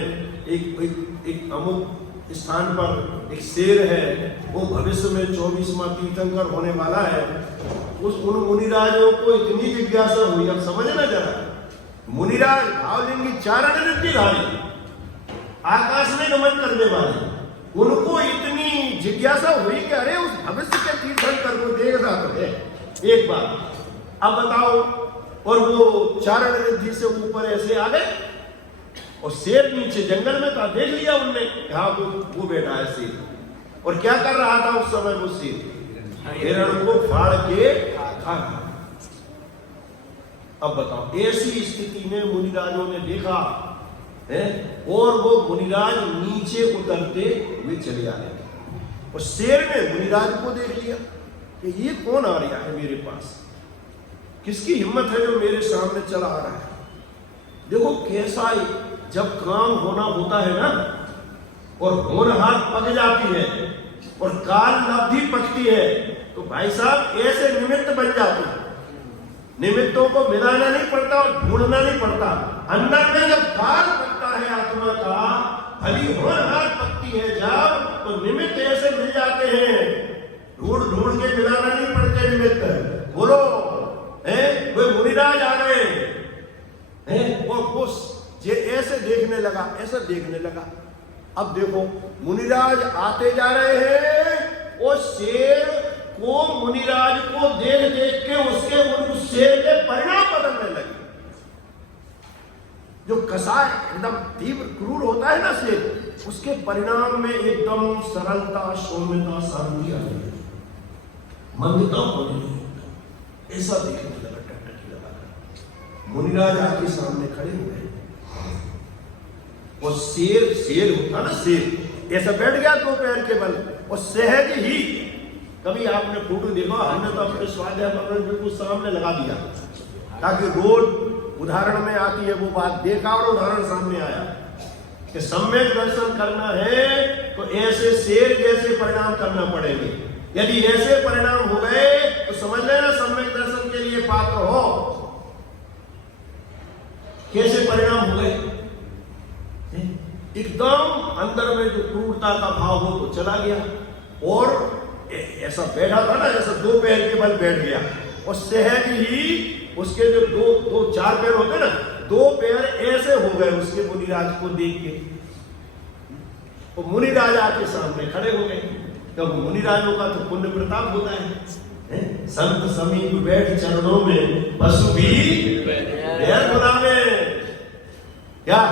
एक अमुक स्थान पर एक शेर है, वो भविष्य में 24वां तीर्थंकर होने वाला है। उन मुनिराजों को इतनी जिज्ञासा हुई, अब समझना जरा, मुनिराज भावलिंगी चारण नित्यधारी, आकाश में गमन करने वाले, उनको इतनी जिज्ञासा हुई कि अरे उस भविष्य के तीर्थंकर को देखना तो है एक बार। अब बताओ और वो चारण रिद्धि से ऊपर ऐसे आ गए और शेर नीचे जंगल में था, देख लिया उनने, हाँ वो बैठा है शेर। और क्या कर रहा था उस समय वो शेर? हिरण को फाड़ के खा। अब बताओ, ऐसी स्थिति में मुनिराजों ने देखा है और वो मुनिराज नीचे उतरते हुए चले आ रहे थे और शेर ने मुनिराज को देख लिया कि ये कौन आ रहा है मेरे पास, किसकी हिम्मत है जो मेरे सामने चला आ रहा है। देखो कैसा ही जब काम होना होता है ना और होनहार पक जाती है और काल लब्धि पकती है तो भाई साहब ऐसे निमित्त बन जाते हैं। निमित्तों को मिलाना नहीं पड़ता और ढूंढना नहीं पड़ता। अंदर में जब काल पकता है आत्मा का, भली होनहार पकती है जब, तो निमित्त ऐसे मिल जाते हैं, ढूंढ ढूंढ के मिलाना नहीं पड़ते निमित्त। बोलो वे मुनिराज आ गए और उस ये ऐसे देखने लगा, ऐसा देखने लगा। अब देखो मुनिराज आते जा रहे हैं और शेर को मुनिराज को देख देख के उसके उस शेर के परिणाम बदलने लगे। जो कसाय एकदम तीव्र क्रूर होता है ना शेर, उसके परिणाम में एकदम सरलता, सौम्यता, शांति आ गई, मंदता होने लगी। ऐसा देखने लगा, टकटकी लगा। मुनिराज आके सामने खड़े हुए और शेर होता ना, शेर ऐसा बैठ गया दो पैर के बल और सहज ही, कभी आपने फोटो देखा, हमने तो अपने स्वाध्याय पत्र बिल्कुल सामने लगा दिया ताकि रोज उदाहरण में आती है वो बात देखा और उदाहरण सामने आया कि सम्यक दर्शन करना है तो ऐसे शेर जैसे परिणाम करना पड़ेंगे। यदि ऐसे परिणाम हो गए तो समझ लेना सम्यक दर्शन के लिए पात्र हो। कैसे परिणाम हो गए? एकदम अंदर में जो क्रूरता का भाव हो तो चला गया और ऐसा बैठा था ना, जैसा दो पैर के बल बैठ गया और सहज ही उसके जो दो चार पैर होते ना, दो पैर ऐसे हो गए उसके मुनिराज को देख के। और मुनिराज आके सामने खड़े हो गए। तो मुनिराजों का तो पुण्य प्रताप होता है, संत समीप बैठ चरणों में पशु भी पैर बुलावे। क्या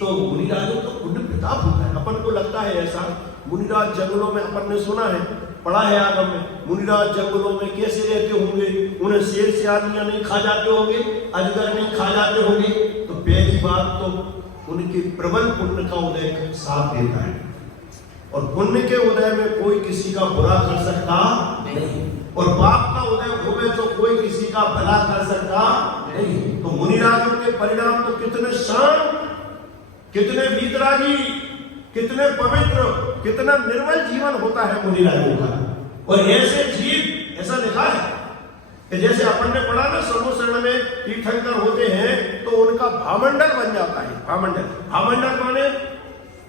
तो मुनिराजों का पुण्य प्रताप होता है। अपन को लगता है ऐसा, मुनिराज जंगलों में, अपन ने सुना है, पढ़ा है आगम में, मुनिराज जंगलों में कैसे रहते होंगे, उन्हें शेर सियारियां नहीं खा जाते होंगे, अजगर नहीं खा जाते होंगे। तो पहली बात तो उनके प्रबल पुण्य का उदय साथ देता है और पुण्य के उदय में कोई किसी का बुरा कर सकता नहीं और पाप का उदय हो गए तो कोई किसी का भला कर सकता नहीं। तो मुनिराजों के परिणाम तो कितने शांत, कितने वीतरागी, कितने पवित्र, कितना निर्मल जीवन होता है मुनिराजों का। और ऐसे जीव, ऐसा लिखा है कि जैसे अपन ने पढ़ा ना समोसरण में तीर्थंकर होते हैं तो उनका भामंडल बन जाता है। भामंडल माने,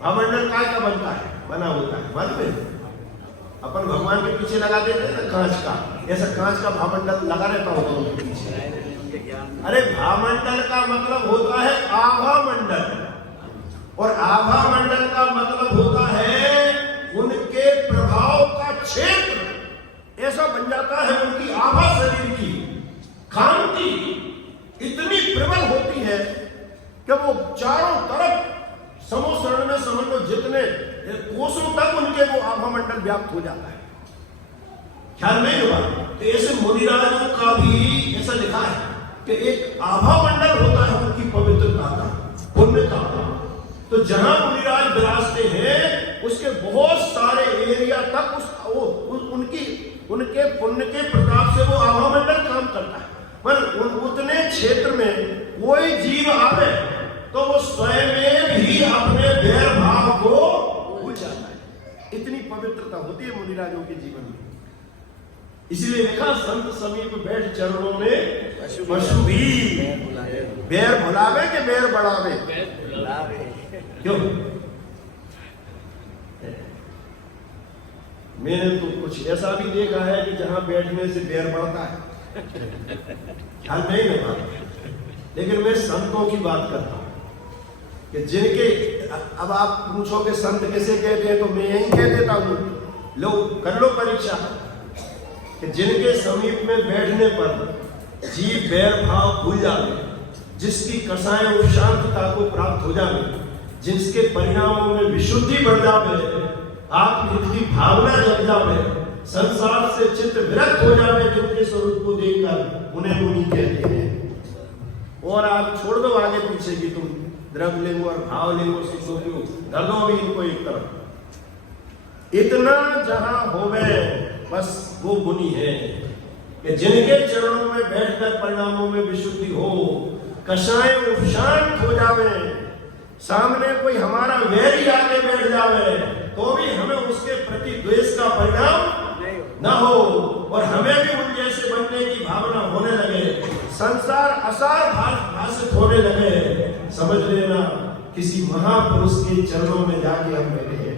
भामंडल काय का बनता है, बना होता है, मालूम है? अपन भगवान के पीछे लगा देते हैं ना कांच का, ऐसा कांच का भामंडल लगा रहता होगा उनके पीछे। अरे भामंडल का मतलब होता है आभा मंडल और आभा मंडल का मतलब होता है उनके प्रभाव का क्षेत्र ऐसा बन जाता है। उनकी आभा शरीर की कांति इतनी प्रबल होती है कि वो चारों तरफ समोसरण में समझ लो जितने कोसों तक उनके वो आभा मंडल व्याप्त हो जाता है। ख्याल नहीं हुआ? तो ऐसे मुनिराजों का भी ऐसा लिखा है कि एक आभा मंडल होता है उनकी पवित्रता का, पुण्य का। तो जहां मुनिराज विराजते हैं उसके बहुत सारे एरिया तक उनके पुण्य के प्रताप से वो आभा मंडल काम करता है। पर उतने क्षेत्र में कोई जीव आवे तो वो स्वयं भी अपने वैर भाव को भूल जाता है। इतनी पवित्रता होती है मुनिराजों के जीवन में। इसलिए लिखा संत समीप बैठ चरणों में पशु भी बैर भुलावे के बैर बढ़ावे। क्यों? मैंने तो कुछ ऐसा भी देखा है कि जहां बैठने से बैर बढ़ता है। ख्याल नहीं होता, लेकिन मैं संतों की बात करता हूं कि जिनके, अब आप पूछोगे संत किसे कहते हैं तो मैं यही कह देता हूं, लो कर लो परीक्षा कि जिनके समीप में बैठने पर जीव बैर भाव भूल जावे, जिसकी कसाएं और शांतता को प्राप्त हो जावे, जिसके परिणामों में विशुद्धि बढ़ जावे, आत्महित की भावना जग जावे, संसार से चित्त विरक्त हो जावे, जिनके स्वरूप को देखकर उन्हें मुनि कहते हैं। और आप छोड़ दो आगे पीछे की, तुम द्रव्य लिंग और भाव लिंग और सुखों को धर दो भी इनको एक तरफ। इतना जहां होवे बस वो मुनि है कि जिनके चरणों में बैठकर परिणामों में विशुद्धि हो, कषाय उपशांत हो जावे, सामने कोई हमारा वैरी आके बैठ जावे तो भी हमें उसके प्रति द्वेष का परिणाम न हो, और हमें भी उन जैसे बनने की भावना होने लगे, संसार असार भाषित होने लगे, समझ लेना किसी महापुरुष के चरणों में जाके हम बैठे हैं।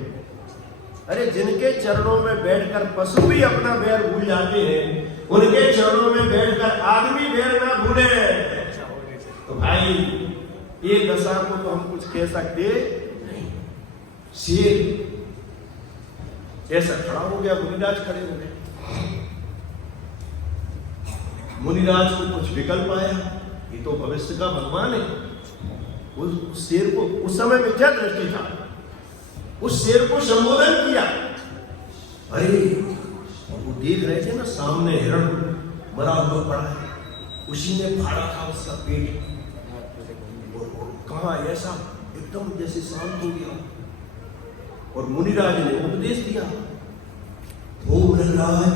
अरे जिनके चरणों में बैठकर पशु भी अपना बैर भूल जाते हैं, उनके चरणों में बैठकर आदमी बैर ना भूले, तो भाई ये दशा को तो हम कुछ कह सकते नहीं। शेर ऐसा खड़ा हो गया, मुनिराज खड़े हो गए। मुनिराज को कुछ विकल्प आया, ये तो भविष्य का भगवान है। उस शेर को उस समय में क्या दृष्टि था, उस शेर को संबोधन किया। अरे वो देख रहे थे ना सामने हिरण मरा हुआ पड़ा है, उसी ने फाड़ा था उसका पेट, कहा ऐसा एकदम जैसे शांत हो गया। और मुनिराज ने उपदेश दिया, ओ मुनिराज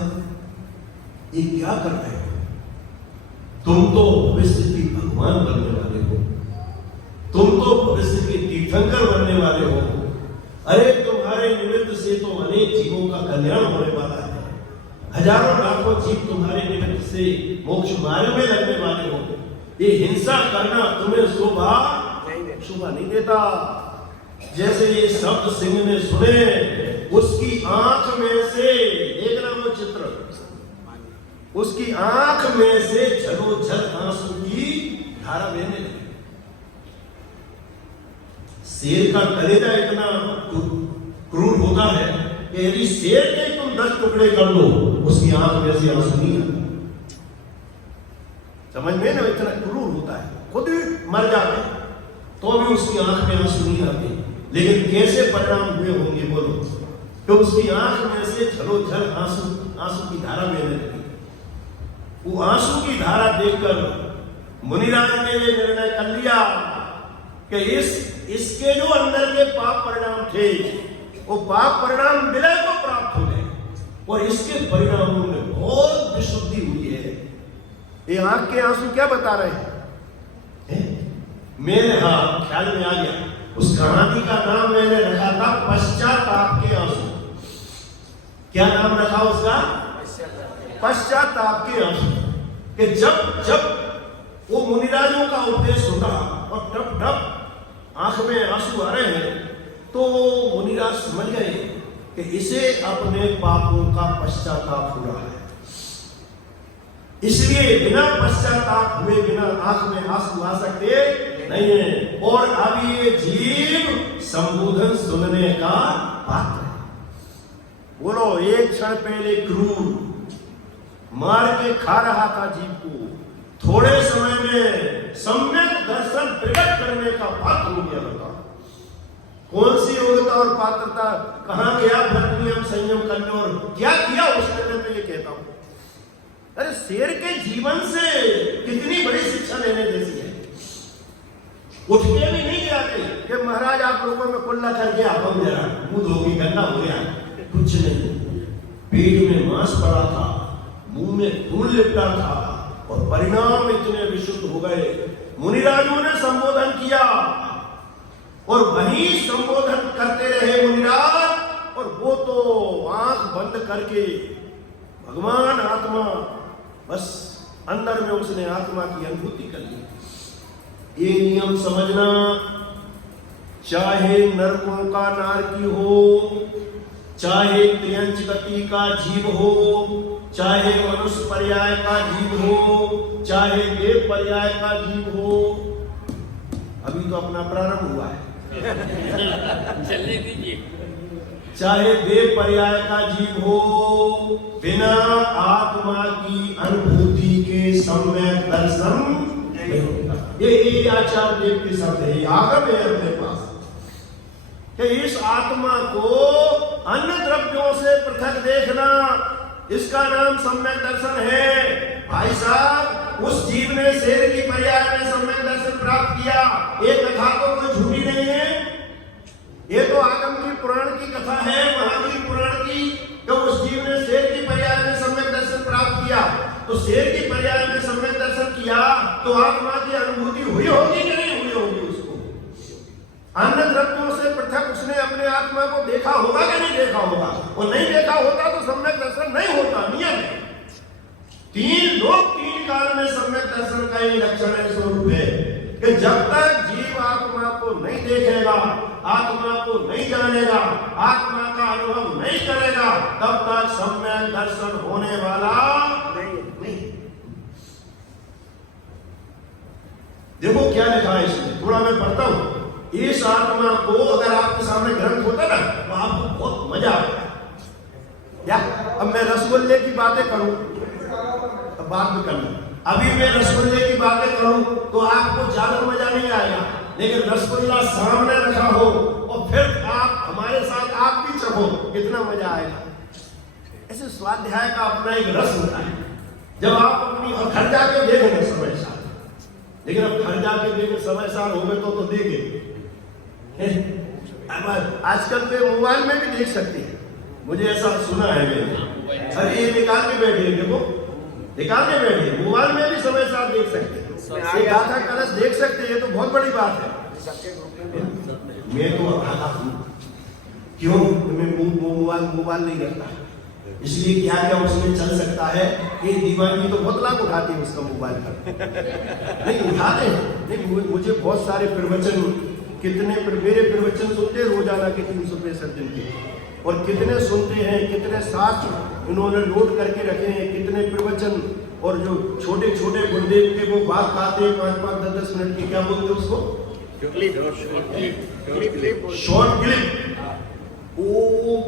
ये क्या कर रहे हो, तुम तो भविष्य की भगवान बनने वाले हो, तुम तो भविष्य के तीर्थंकर बनने वाले हो। अरे तुम्हारे निमित्त से तो अनेक जीवों का कल्याण होने वाला है, हजारों लाखों जीव तुम्हारे निमित्त से मोक्ष मार्ग में लगने वाले हो। ये हिंसा करना तुम्हें शोभा नहीं देता। जैसे ये शब्द सिंह ने सुने, उसकी आंख में से, देखना वो चित्र, उसकी आंख में से झलोझल आंसू की धारा बहने लगी। शेर का कलेजा इतना क्रूर होता है कि यदि शेर के तुम 10 टुकड़े कर लो, उसकी आंख में से आंसू नहीं आते। समझ में ना, इतना क्रूर होता है, खुद भी मर जाते तो भी उसकी आंख में आंसू नहीं आते। लेकिन कैसे परिणाम हुए होंगे बोलो, तो उसकी आंख में से झलोझल आंसू की धारा बहने लगी। वो आंसू की धारा देखकर मुनिराज ने ये निर्णय कर लिया कि इसके जो अंदर के पाप परिणाम थे, वो पाप परिणाम विलय को प्राप्त हो गए, और इसके परिणामों में बहुत विशुद्धि हुई है। ये आंख के आंसू क्या बता रहे हैं? मेरे ख्याल में आ गया, उस कहानी का नाम मैंने रखा था पश्चाताप के आंसू। क्या नाम रखा उसका? पश्चाताप के आंसू। कि जब वो मुनिराजों का उपदेश होता और टप टप आंख में आंसू आ रहे हैं, तो मुनिराज समझ गए कि इसे अपने पापों का पश्चाताप हो रहा है, इसलिए बिना पश्चाताप हुए बिना आंख में आंसू आ सकते नहीं है। और अब ये जीव संबोधन सुनने का पात्र है। बोलो, एक क्षण पहले क्रूर मार के खा रहा था जीव को, थोड़े समय में सम्यक दर्शन प्रकट करने का पात्र हो गया होगा। कौन सी योग्यता और पात्रता, कहां गया व्रत नियम संयम करने, और क्या किया उसने, मैं तो ये कहता हूं। अरे शेर के जीवन से कितनी बड़ी शिक्षा लेने जैसी है। उठ के भी नहीं जाते कि महाराज आप लोगों में कुल्ला कर गया, हम जरा मुंह धोगी गंदा हो गया, कुछ नहीं। पेट में मांस पड़ा था, मुंह में खून लिपटा था, और परिणाम इतने विशुद्ध हो गए। मुनिराजों ने संबोधन किया, और वही संबोधन करते रहे मुनिराज, और वो तो आंख बंद करके भगवान आत्मा, बस अंदर में उसने आत्मा की अनुभूति कर ली। ये नियम समझना, चाहे नरकों का नारकी हो, चाहे त्रियंच गति का जीव हो, चाहे मनुष्य पर्याय का जीव हो, चाहे देव पर्याय का जीव हो। अभी तो अपना प्रारंभ हुआ है, चलने दीजिए। चाहे देव पर्याय का जीव हो, बिना आत्मा की अनुभूति के सम्यक दर्शन नहीं होता। ये आचार्य देव के शब्द है, आगम है अपने पास कि इस आत्मा को अन्य द्रव्यों से पृथक देखना, इसका नाम सम्यक दर्शन है। भाई साहब, उस जीव ने शेर की पर्याय में सम्यक दर्शन प्राप्त किया, ये कथा तो कोई झूठी नहीं है। ये तो आगम की पुराण की कथा है, महावीर पुराण की। तो उस जीव ने शेर की पर्याय में सम्यक दर्शन प्राप्त किया, तो शेर की पर्याय में सम्यक दर्शन किया तो आत्मा की अनुभूति हुई होगी कि नहीं हुई होगी? उसको अन्य द्रव्यों से पृथक उसने अपने आत्मा को देखा होगा कि नहीं देखा होगा? और नहीं देखा होता तो सम्यक दर्शन नहीं होता। नियम है, तीन लोक तीन काल में सम्यक दर्शन का ही लक्षण है, स्वरूप है कि जब तक जीव आत्मा को नहीं देखेगा, आत्मा को नहीं जानेगा, आत्मा का अनुभव नहीं करेगा, तब तक सम्यक दर्शन होने वाला नहीं। देखो क्या लिखा है इसमें, थोड़ा मैं पढ़ता हूं। इस आत्मा को अगर आपके सामने ग्रंथ होता ना तो आपको बहुत मजा आता। क्या अब मैं रसगुल्ले की बातें करूं तो बात में करना, अभी मैं रसगुल्ले की बातें करूं तो आपको ज्यादा मजा नहीं आएगा, लेकिन रसगुल्ला सामने रखा हो और फिर आप हमारे साथ आप भी चखो, कितना मजा आएगा। ऐसे स्वाध्याय का अपना एक रस होता है, जब आप अपनी और घर जाके देखेंगे समय सार, लेकिन अब घर जाके देखे समय सार हो गए तो देखे। आजकल तो मोबाइल में भी देख सकते हैं, मुझे ऐसा सुना है मैंने। अरे ये निकाल के बैठे, देखो निकाल के बैठे, मोबाइल में भी समय साथ देख सकते हैं, गाथा कलश देख सकते हैं, ये तो बहुत बड़ी बात है। मैं तो क्यों मैं मोबाइल नहीं करता, इसलिए क्या क्या उसमें चल सकता है। ये दीवानी तो बहुत लाभ उठाती है उसका मोबाइल का, नहीं उठाते हैं। नहीं, मुझे बहुत सारे प्रवचन, कितने मेरे प्रवचन सुनते रोजाना के 365 दिन के, और कितने सुनते हैं, कितने शास्त्र इन्होंने नोट करके रखे हैं, कितने प्रवचन, और जो छोटे छोटे गुरुदेव के वो बात आते हैं 5-5, 10-10 मिनट की, क्या बोलते हैं उसको, शॉर्ट क्लिप। वो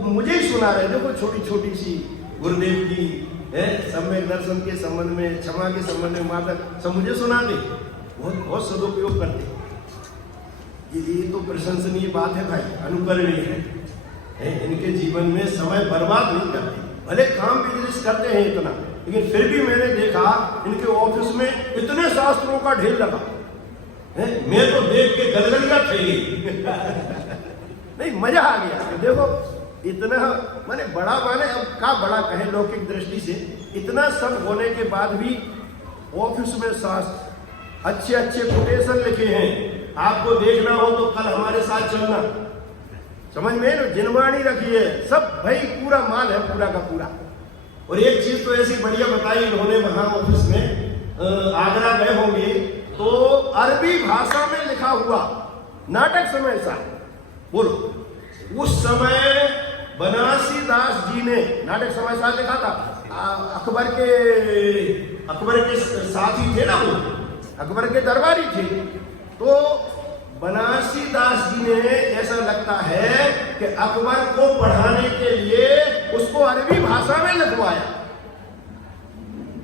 मुझे ही सुना रहे, देखो छोटी छोटी सी गुरुदेव की है, सम्यक दर्शन के संबंध में, क्षमा के संबंध में, माता सब मुझे सुना दे, बहुत सदुपयोग करते। ये तो प्रशंसनीय बात है भाई, अनुकरणीय है। इनके जीवन में समय बर्बाद नहीं करते, भले काम बिजनेस करते हैं इतना, लेकिन फिर भी मैंने देखा इनके ऑफिस में इतने शास्त्रों का ढेर लगा है, मैं तो देख के गलगलिया થઈ गई। नहीं, मजा आ गया। देखो इतना माने बड़ा, माने अब का बड़ा कहे लौकिक दृष्टि से, इतना सब होने के बाद भी ऑफिस में शास्त्र अच्छे अच्छे कोटेशन लिखे हैं। आपको देखना हो तो कल हमारे साथ चलना, समझ में, जिनवाणी रखी है, सब भाई पूरा माल है, पूरा का पूरा। और एक चीज तो ऐसी बढ़िया बताई इन्होंने वहां ऑफिस में, आगरा गए होंगे तो अरबी भाषा में लिखा हुआ नाटक समय सा, बोलो उस समय बनारसी दास जी ने नाटक समय सा लिखा था। अकबर के साथी थे ना वो, अकबर के दरबारी थे, तो बनारसी दास जी ने, ऐसा लगता है कि अकबर को पढ़ाने के लिए उसको अरबी भाषा में लिखवाया,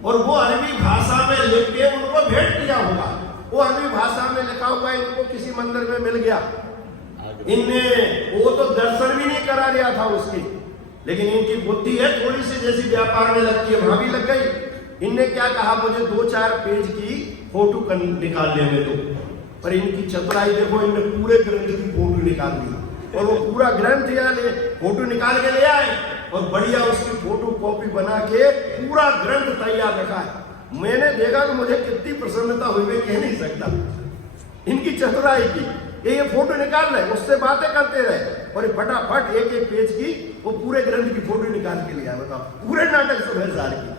और वो अरबी भाषा में लिख के उनको भेंट किया होगा। वो अरबी भाषा में लिखा हुआ इनको किसी मंदिर में मिल गया, इनने वो तो दर्शन भी नहीं करा लिया था उसकी, लेकिन इनकी बुद्धि है थोड़ी सी, जैसी व्यापार में लगती है, वहां भी लग गई। इनने क्या कहा, मुझे 2-4 पेज की फोटो निकाल लेने दो, पर इनकी चतुराई देखो, इनने पूरे ग्रंथ की फोटो निकाल दी, और वो पूरा ग्रंथ यहाँ ले फोटो निकाल के ले आए, और बढ़िया उसकी फोटो कॉपी बना के पूरा ग्रंथ तैयार रखा है। मैंने देखा तो मुझे कितनी प्रसन्नता हुई, मैं कह नहीं सकता इनकी चतुराई की। ये फोटो निकाल रहे, उससे बातें करते रहे, और फटाफट एक एक पेज की वो पूरे ग्रंथ की फोटो निकाल के लिया, बताओ, पूरे नाटक समय सार की।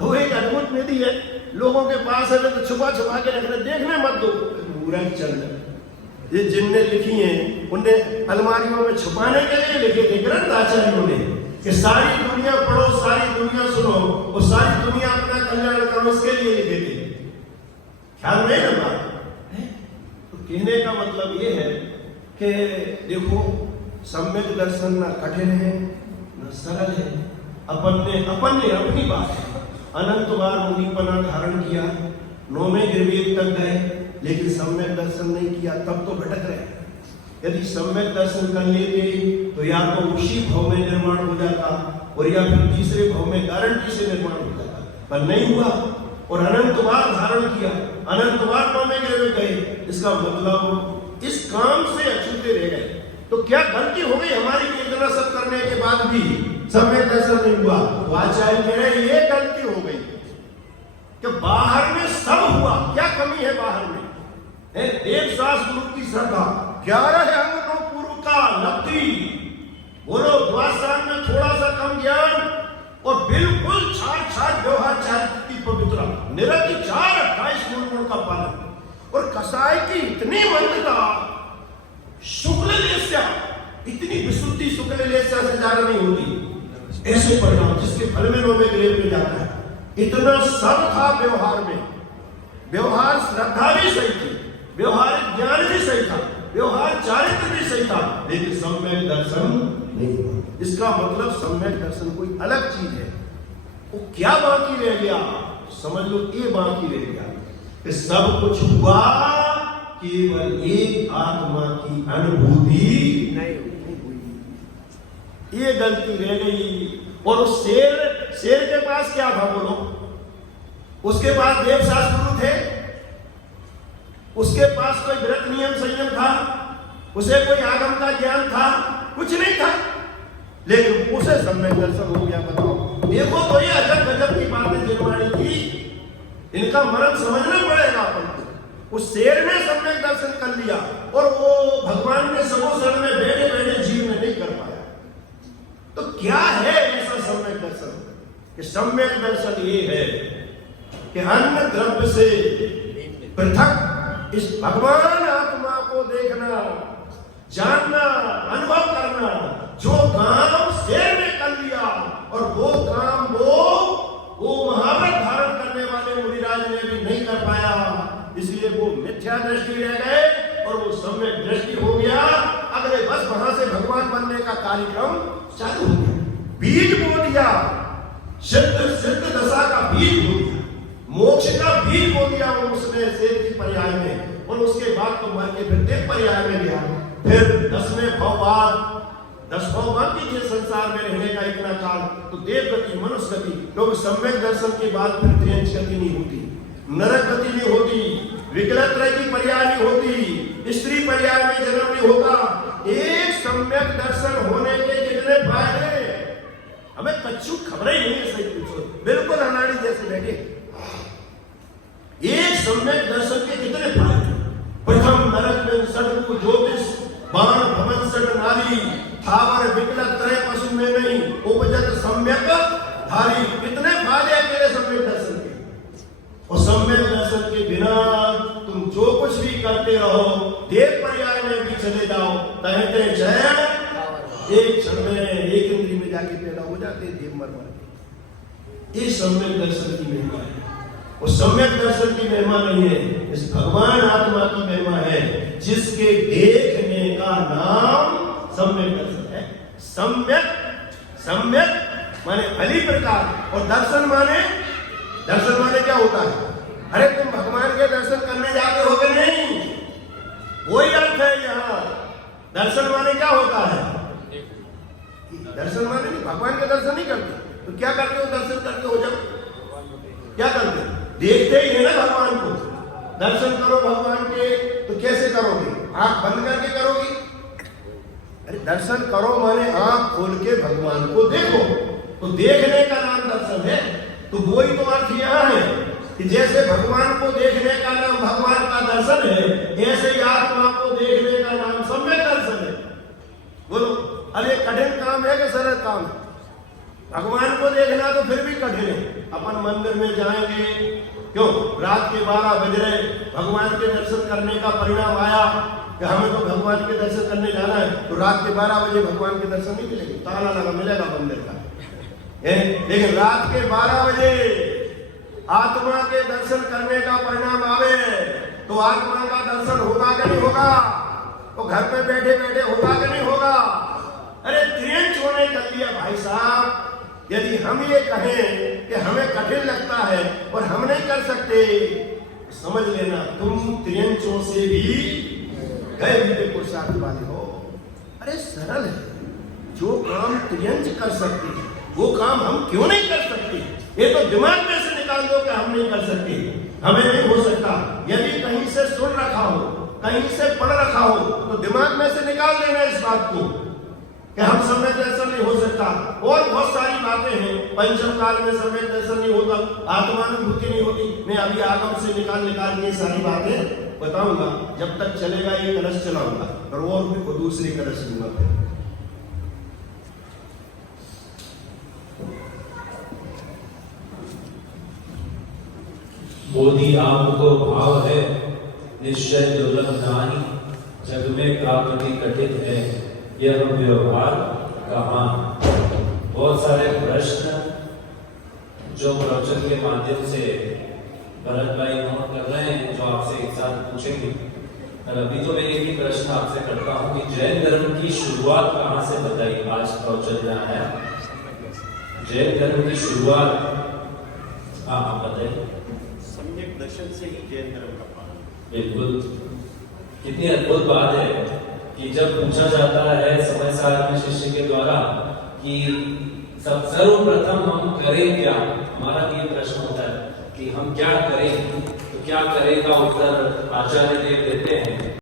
वो एक अद्भुत निधि है, लोगों के पास है तो छुपा छुपा के रख रहे, देखने मत दो, पूरा चल रहा। ये जिनने लिखी हैं उनने अलमारियों में छुपाने के लिए लिखे थे ग्रंथ आचार्यों ने, कि सारी दुनिया पढ़ो, सारी दुनिया सुनो, और सारी दुनिया अपना कल्याण करो, इसके लिए लिखे थे। ख्याल में ना बात, तो कहने का मतलब ये है कि देखो सम्यक दर्शन न कठिन है न सरल है। अपन ने अपनी बात अनंत बार मुनिपना धारण किया, 9वें गिरवेद तक गए, लेकिन सम्यक दर्शन नहीं किया, तब तो भटक रहे। यदि सम्यक दर्शन कर लेते तो या तो उसी भाव में निर्माण हो जाता और या फिर तीसरे भाव में गारंटी से निर्माण हो जाता, पर नहीं हुआ और अनंत बार धारण किया, अनंत बार 9वें गिरवेद गए। इसका मतलब इस काम से अछूते रह गए। तो क्या गलती हो गई हमारी कि इतना सब करने के बाद भी सम्यक दर्शन नहीं हुआ? तो आचार्य कह रहे ये गलती हो गई कि बाहर में सब हुआ, क्या कमी है बाहर में? देव शास्त्र गुरु की श्रद्धा 11 अंगों पूर्व का लब्धि, बोलो द्वासान में थोड़ा सा कम ज्ञान और बिल्कुल छाट व्यवहार चारित्र की पवित्रता, निरतिचार 28 मूल गुण का पालन और कसाई की इतनी मंदता, शुक्ल लेस्या इतनी विशुद्धि शुक्ल लेस्या से ज्यादा नहीं होती। ऐसे परिणाम जिसके फल में 9वें गिरवेद में जाता है। इतना सब था व्यवहार में, व्यवहार श्रद्धा भी सही थी, व्यवहार ज्ञान भी सही था, व्यवहार चारित्र भी सही था, लेकिन सम्यक दर्शन नहीं हुआ। इसका मतलब सम्यक दर्शन कोई अलग चीज है। वो क्या बाकी रह गया? समझ लो ये बाकी रह गया कि सब कुछ हुआ, केवल एक आत्मा की अनुभूति नहीं हुई। ये गलती रह गई। और उस शेर के पास क्या था बोलो? उसके पास देव शास्त्र गुरु थे, उसके पास कोई व्रत नियम संयम था, उसे कोई आगम का ज्ञान था, कुछ नहीं था, लेकिन उसे सम्यक दर्शन हो गया। बताओ, देखो तो ये अजब गजब की बातें जिनवाड़ी थी, इनका मर्म समझना पड़ेगा अपन को। उस शेर ने सम्यक दर्शन कर लिया और वो भगवान के समोसर में बैठे बैठे जीव में नहीं कर पाया। तो क्या है ऐसा सम्यक दर्शन? कि सम्यक दर्शन ये है कि अन्य द्रव्य से पृथक इस भगवान आत्मा को देखना, जानना, अनुभव करना। जो काम शेर ने कर लिया और वो काम वो महाव्रत धारण करने वाले मुनिराज ने भी नहीं कर पाया, इसलिए वो मिथ्या दृष्टि रह गए और वो सम्यक दृष्टि हो गया। अगले बस वहां से भगवान बनने का कार्यक्रम चालू हो गया। बीज बो दिया, सिद्ध दशा का बीज बो दिया, मोक्ष का बीज बो दिया उसने शेर की पर्याय में। और उसके बाद तो मर के फिर देव पर्याय में गया। फिर 10वें भाव बाद 10 भाव बाकी थे संसार में रहने का इतना काल, तो देव गति, मनुष्य गति, क्योंकि सम्यक दर्शन के बाद फिर त्रियंश गति नहीं होती, नरक गति नहीं होती, विकलत्रय की पर्याय नहीं होती, स्त्री पर्याय में जन्म नहीं होगा। एक सम्यक दर्शन होने के कितने फायदे हमें कच्चू खबर ही नहीं है। सही पूछो, बिल्कुल अनाड़ी जैसे बैठे। एक सम्यक दर्शन के कितने फायदे? प्रथम नरक में सड़कु ज्योतिष बाण भवन सड़ नारी थावर विकल त्रय पशु में नहीं उपजत सम्यक धारी। कितने फायदे अकेले सम्यक दर्शन के। और सम्यक दर्शन के बिना तुम जो कुछ भी करते रहो, देव पर्याय में भी चले जाओ, कहते जय एक क्षण में एक इंद्री में जाके पैदा हो जाते देव मर मर। ये सम्यक दर्शन की महिमा है। और सम्यक दर्शन की महिमा नहीं है, इस भगवान आत्मा की महिमा है, जिसके देखने का नाम सम्यक दर्शन है। सम्यक माने भली प्रकार और दर्शन माने क्या होता है? अरे तुम भगवान के दर्शन करने जाते हो कि नहीं? वही अर्थ है यहाँ। दर्शन माने क्या होता है? दर्शन माने नहीं, भगवान के दर्शन नहीं करते तो क्या करते हो? दर्शन करते हो जब क्या करते? देखते ही है ना भगवान को। दर्शन करो भगवान के तो कैसे करोगे? आंख बंद करके करोगे? अरे दर्शन करो माने आंख खोल के भगवान को देखो, तो देखने का नाम दर्शन है। तो वही तो अर्थ यहाँ है कि जैसे भगवान को देखने का नाम भगवान का दर्शन है, ऐसे ही आत्मा को देखने का नाम सम्यक दर्शन है। बोलो, अरे कठिन काम है कि सरल काम है? भगवान को देखना तो फिर भी कठिन है। अपन मंदिर में जाएंगे, क्यों रात के 12 बज रहे, भगवान के दर्शन करने का परिणाम आया कि हमें तो भगवान के दर्शन करने जाना है, तो रात के 12 बजे भगवान के दर्शन नहीं मिलेंगे, ताला लगा मिलेगा मंदिर का। लेकिन रात के 12 बजे आत्मा के दर्शन करने का परिणाम आवे तो आत्मा का दर्शन होगा कि नहीं होगा? तो घर पे बैठे बैठे होगा कि नहीं होगा? अरे त्रियंचों ने कर लिया भाई साहब। यदि हम ये कहें कि हमें कठिन लगता है और हम नहीं कर सकते, तो समझ लेना तुम त्रियंचों से भी गए हुए पुरुषार्थ वाले हो। अरे सरल है, जो काम त्रियंच कर सकते वो काम हम क्यों नहीं कर सकते? ये तो दिमाग में से निकाल दो कि हम नहीं कर सकते, हमें नहीं हो सकता। यदि कहीं से सुन रखा हो, कहीं से पढ़ रखा हो, तो दिमाग में से निकाल देना इस बात को कि हम समय दर्शन नहीं हो सकता। और बहुत सारी बातें हैं, पंचम काल में समय दर्शन नहीं होता, आत्मानुभूति नहीं होती। मैं अभी आगम से निकाल के सारी बातें बताऊंगा। जब तक चलेगा ये कलश चलाऊंगा, और भी दूसरी कलश दूंगा। बोधि आपको भाव है, निश्चय दुर्लभ नाही, जग में प्राप्ति कठिन है, यह व्यवहार कहाँ। बहुत सारे प्रश्न जो प्रवचन के माध्यम से भरत भाई नोट कर रहे हैं, जो आपसे एक साथ पूछेंगे। और अभी तो मैं एक ही प्रश्न आपसे करता हूँ कि जैन धर्म की शुरुआत कहाँ से बताई? आज प्रवचन जहाँ है, जैन धर्म की शुरुआत हाँ बताइए। सम्यक दर्शन से ही जैन धर्म का पालन। बिल्कुल, कितनी अद्भुत बात है कि जब पूछा जाता है समय सार में शिष्य के द्वारा कि सब सर्वप्रथम हम करें क्या, हमारा ये प्रश्न होता है कि हम क्या करें, तो क्या करें का उत्तर आचार्य देव देते हैं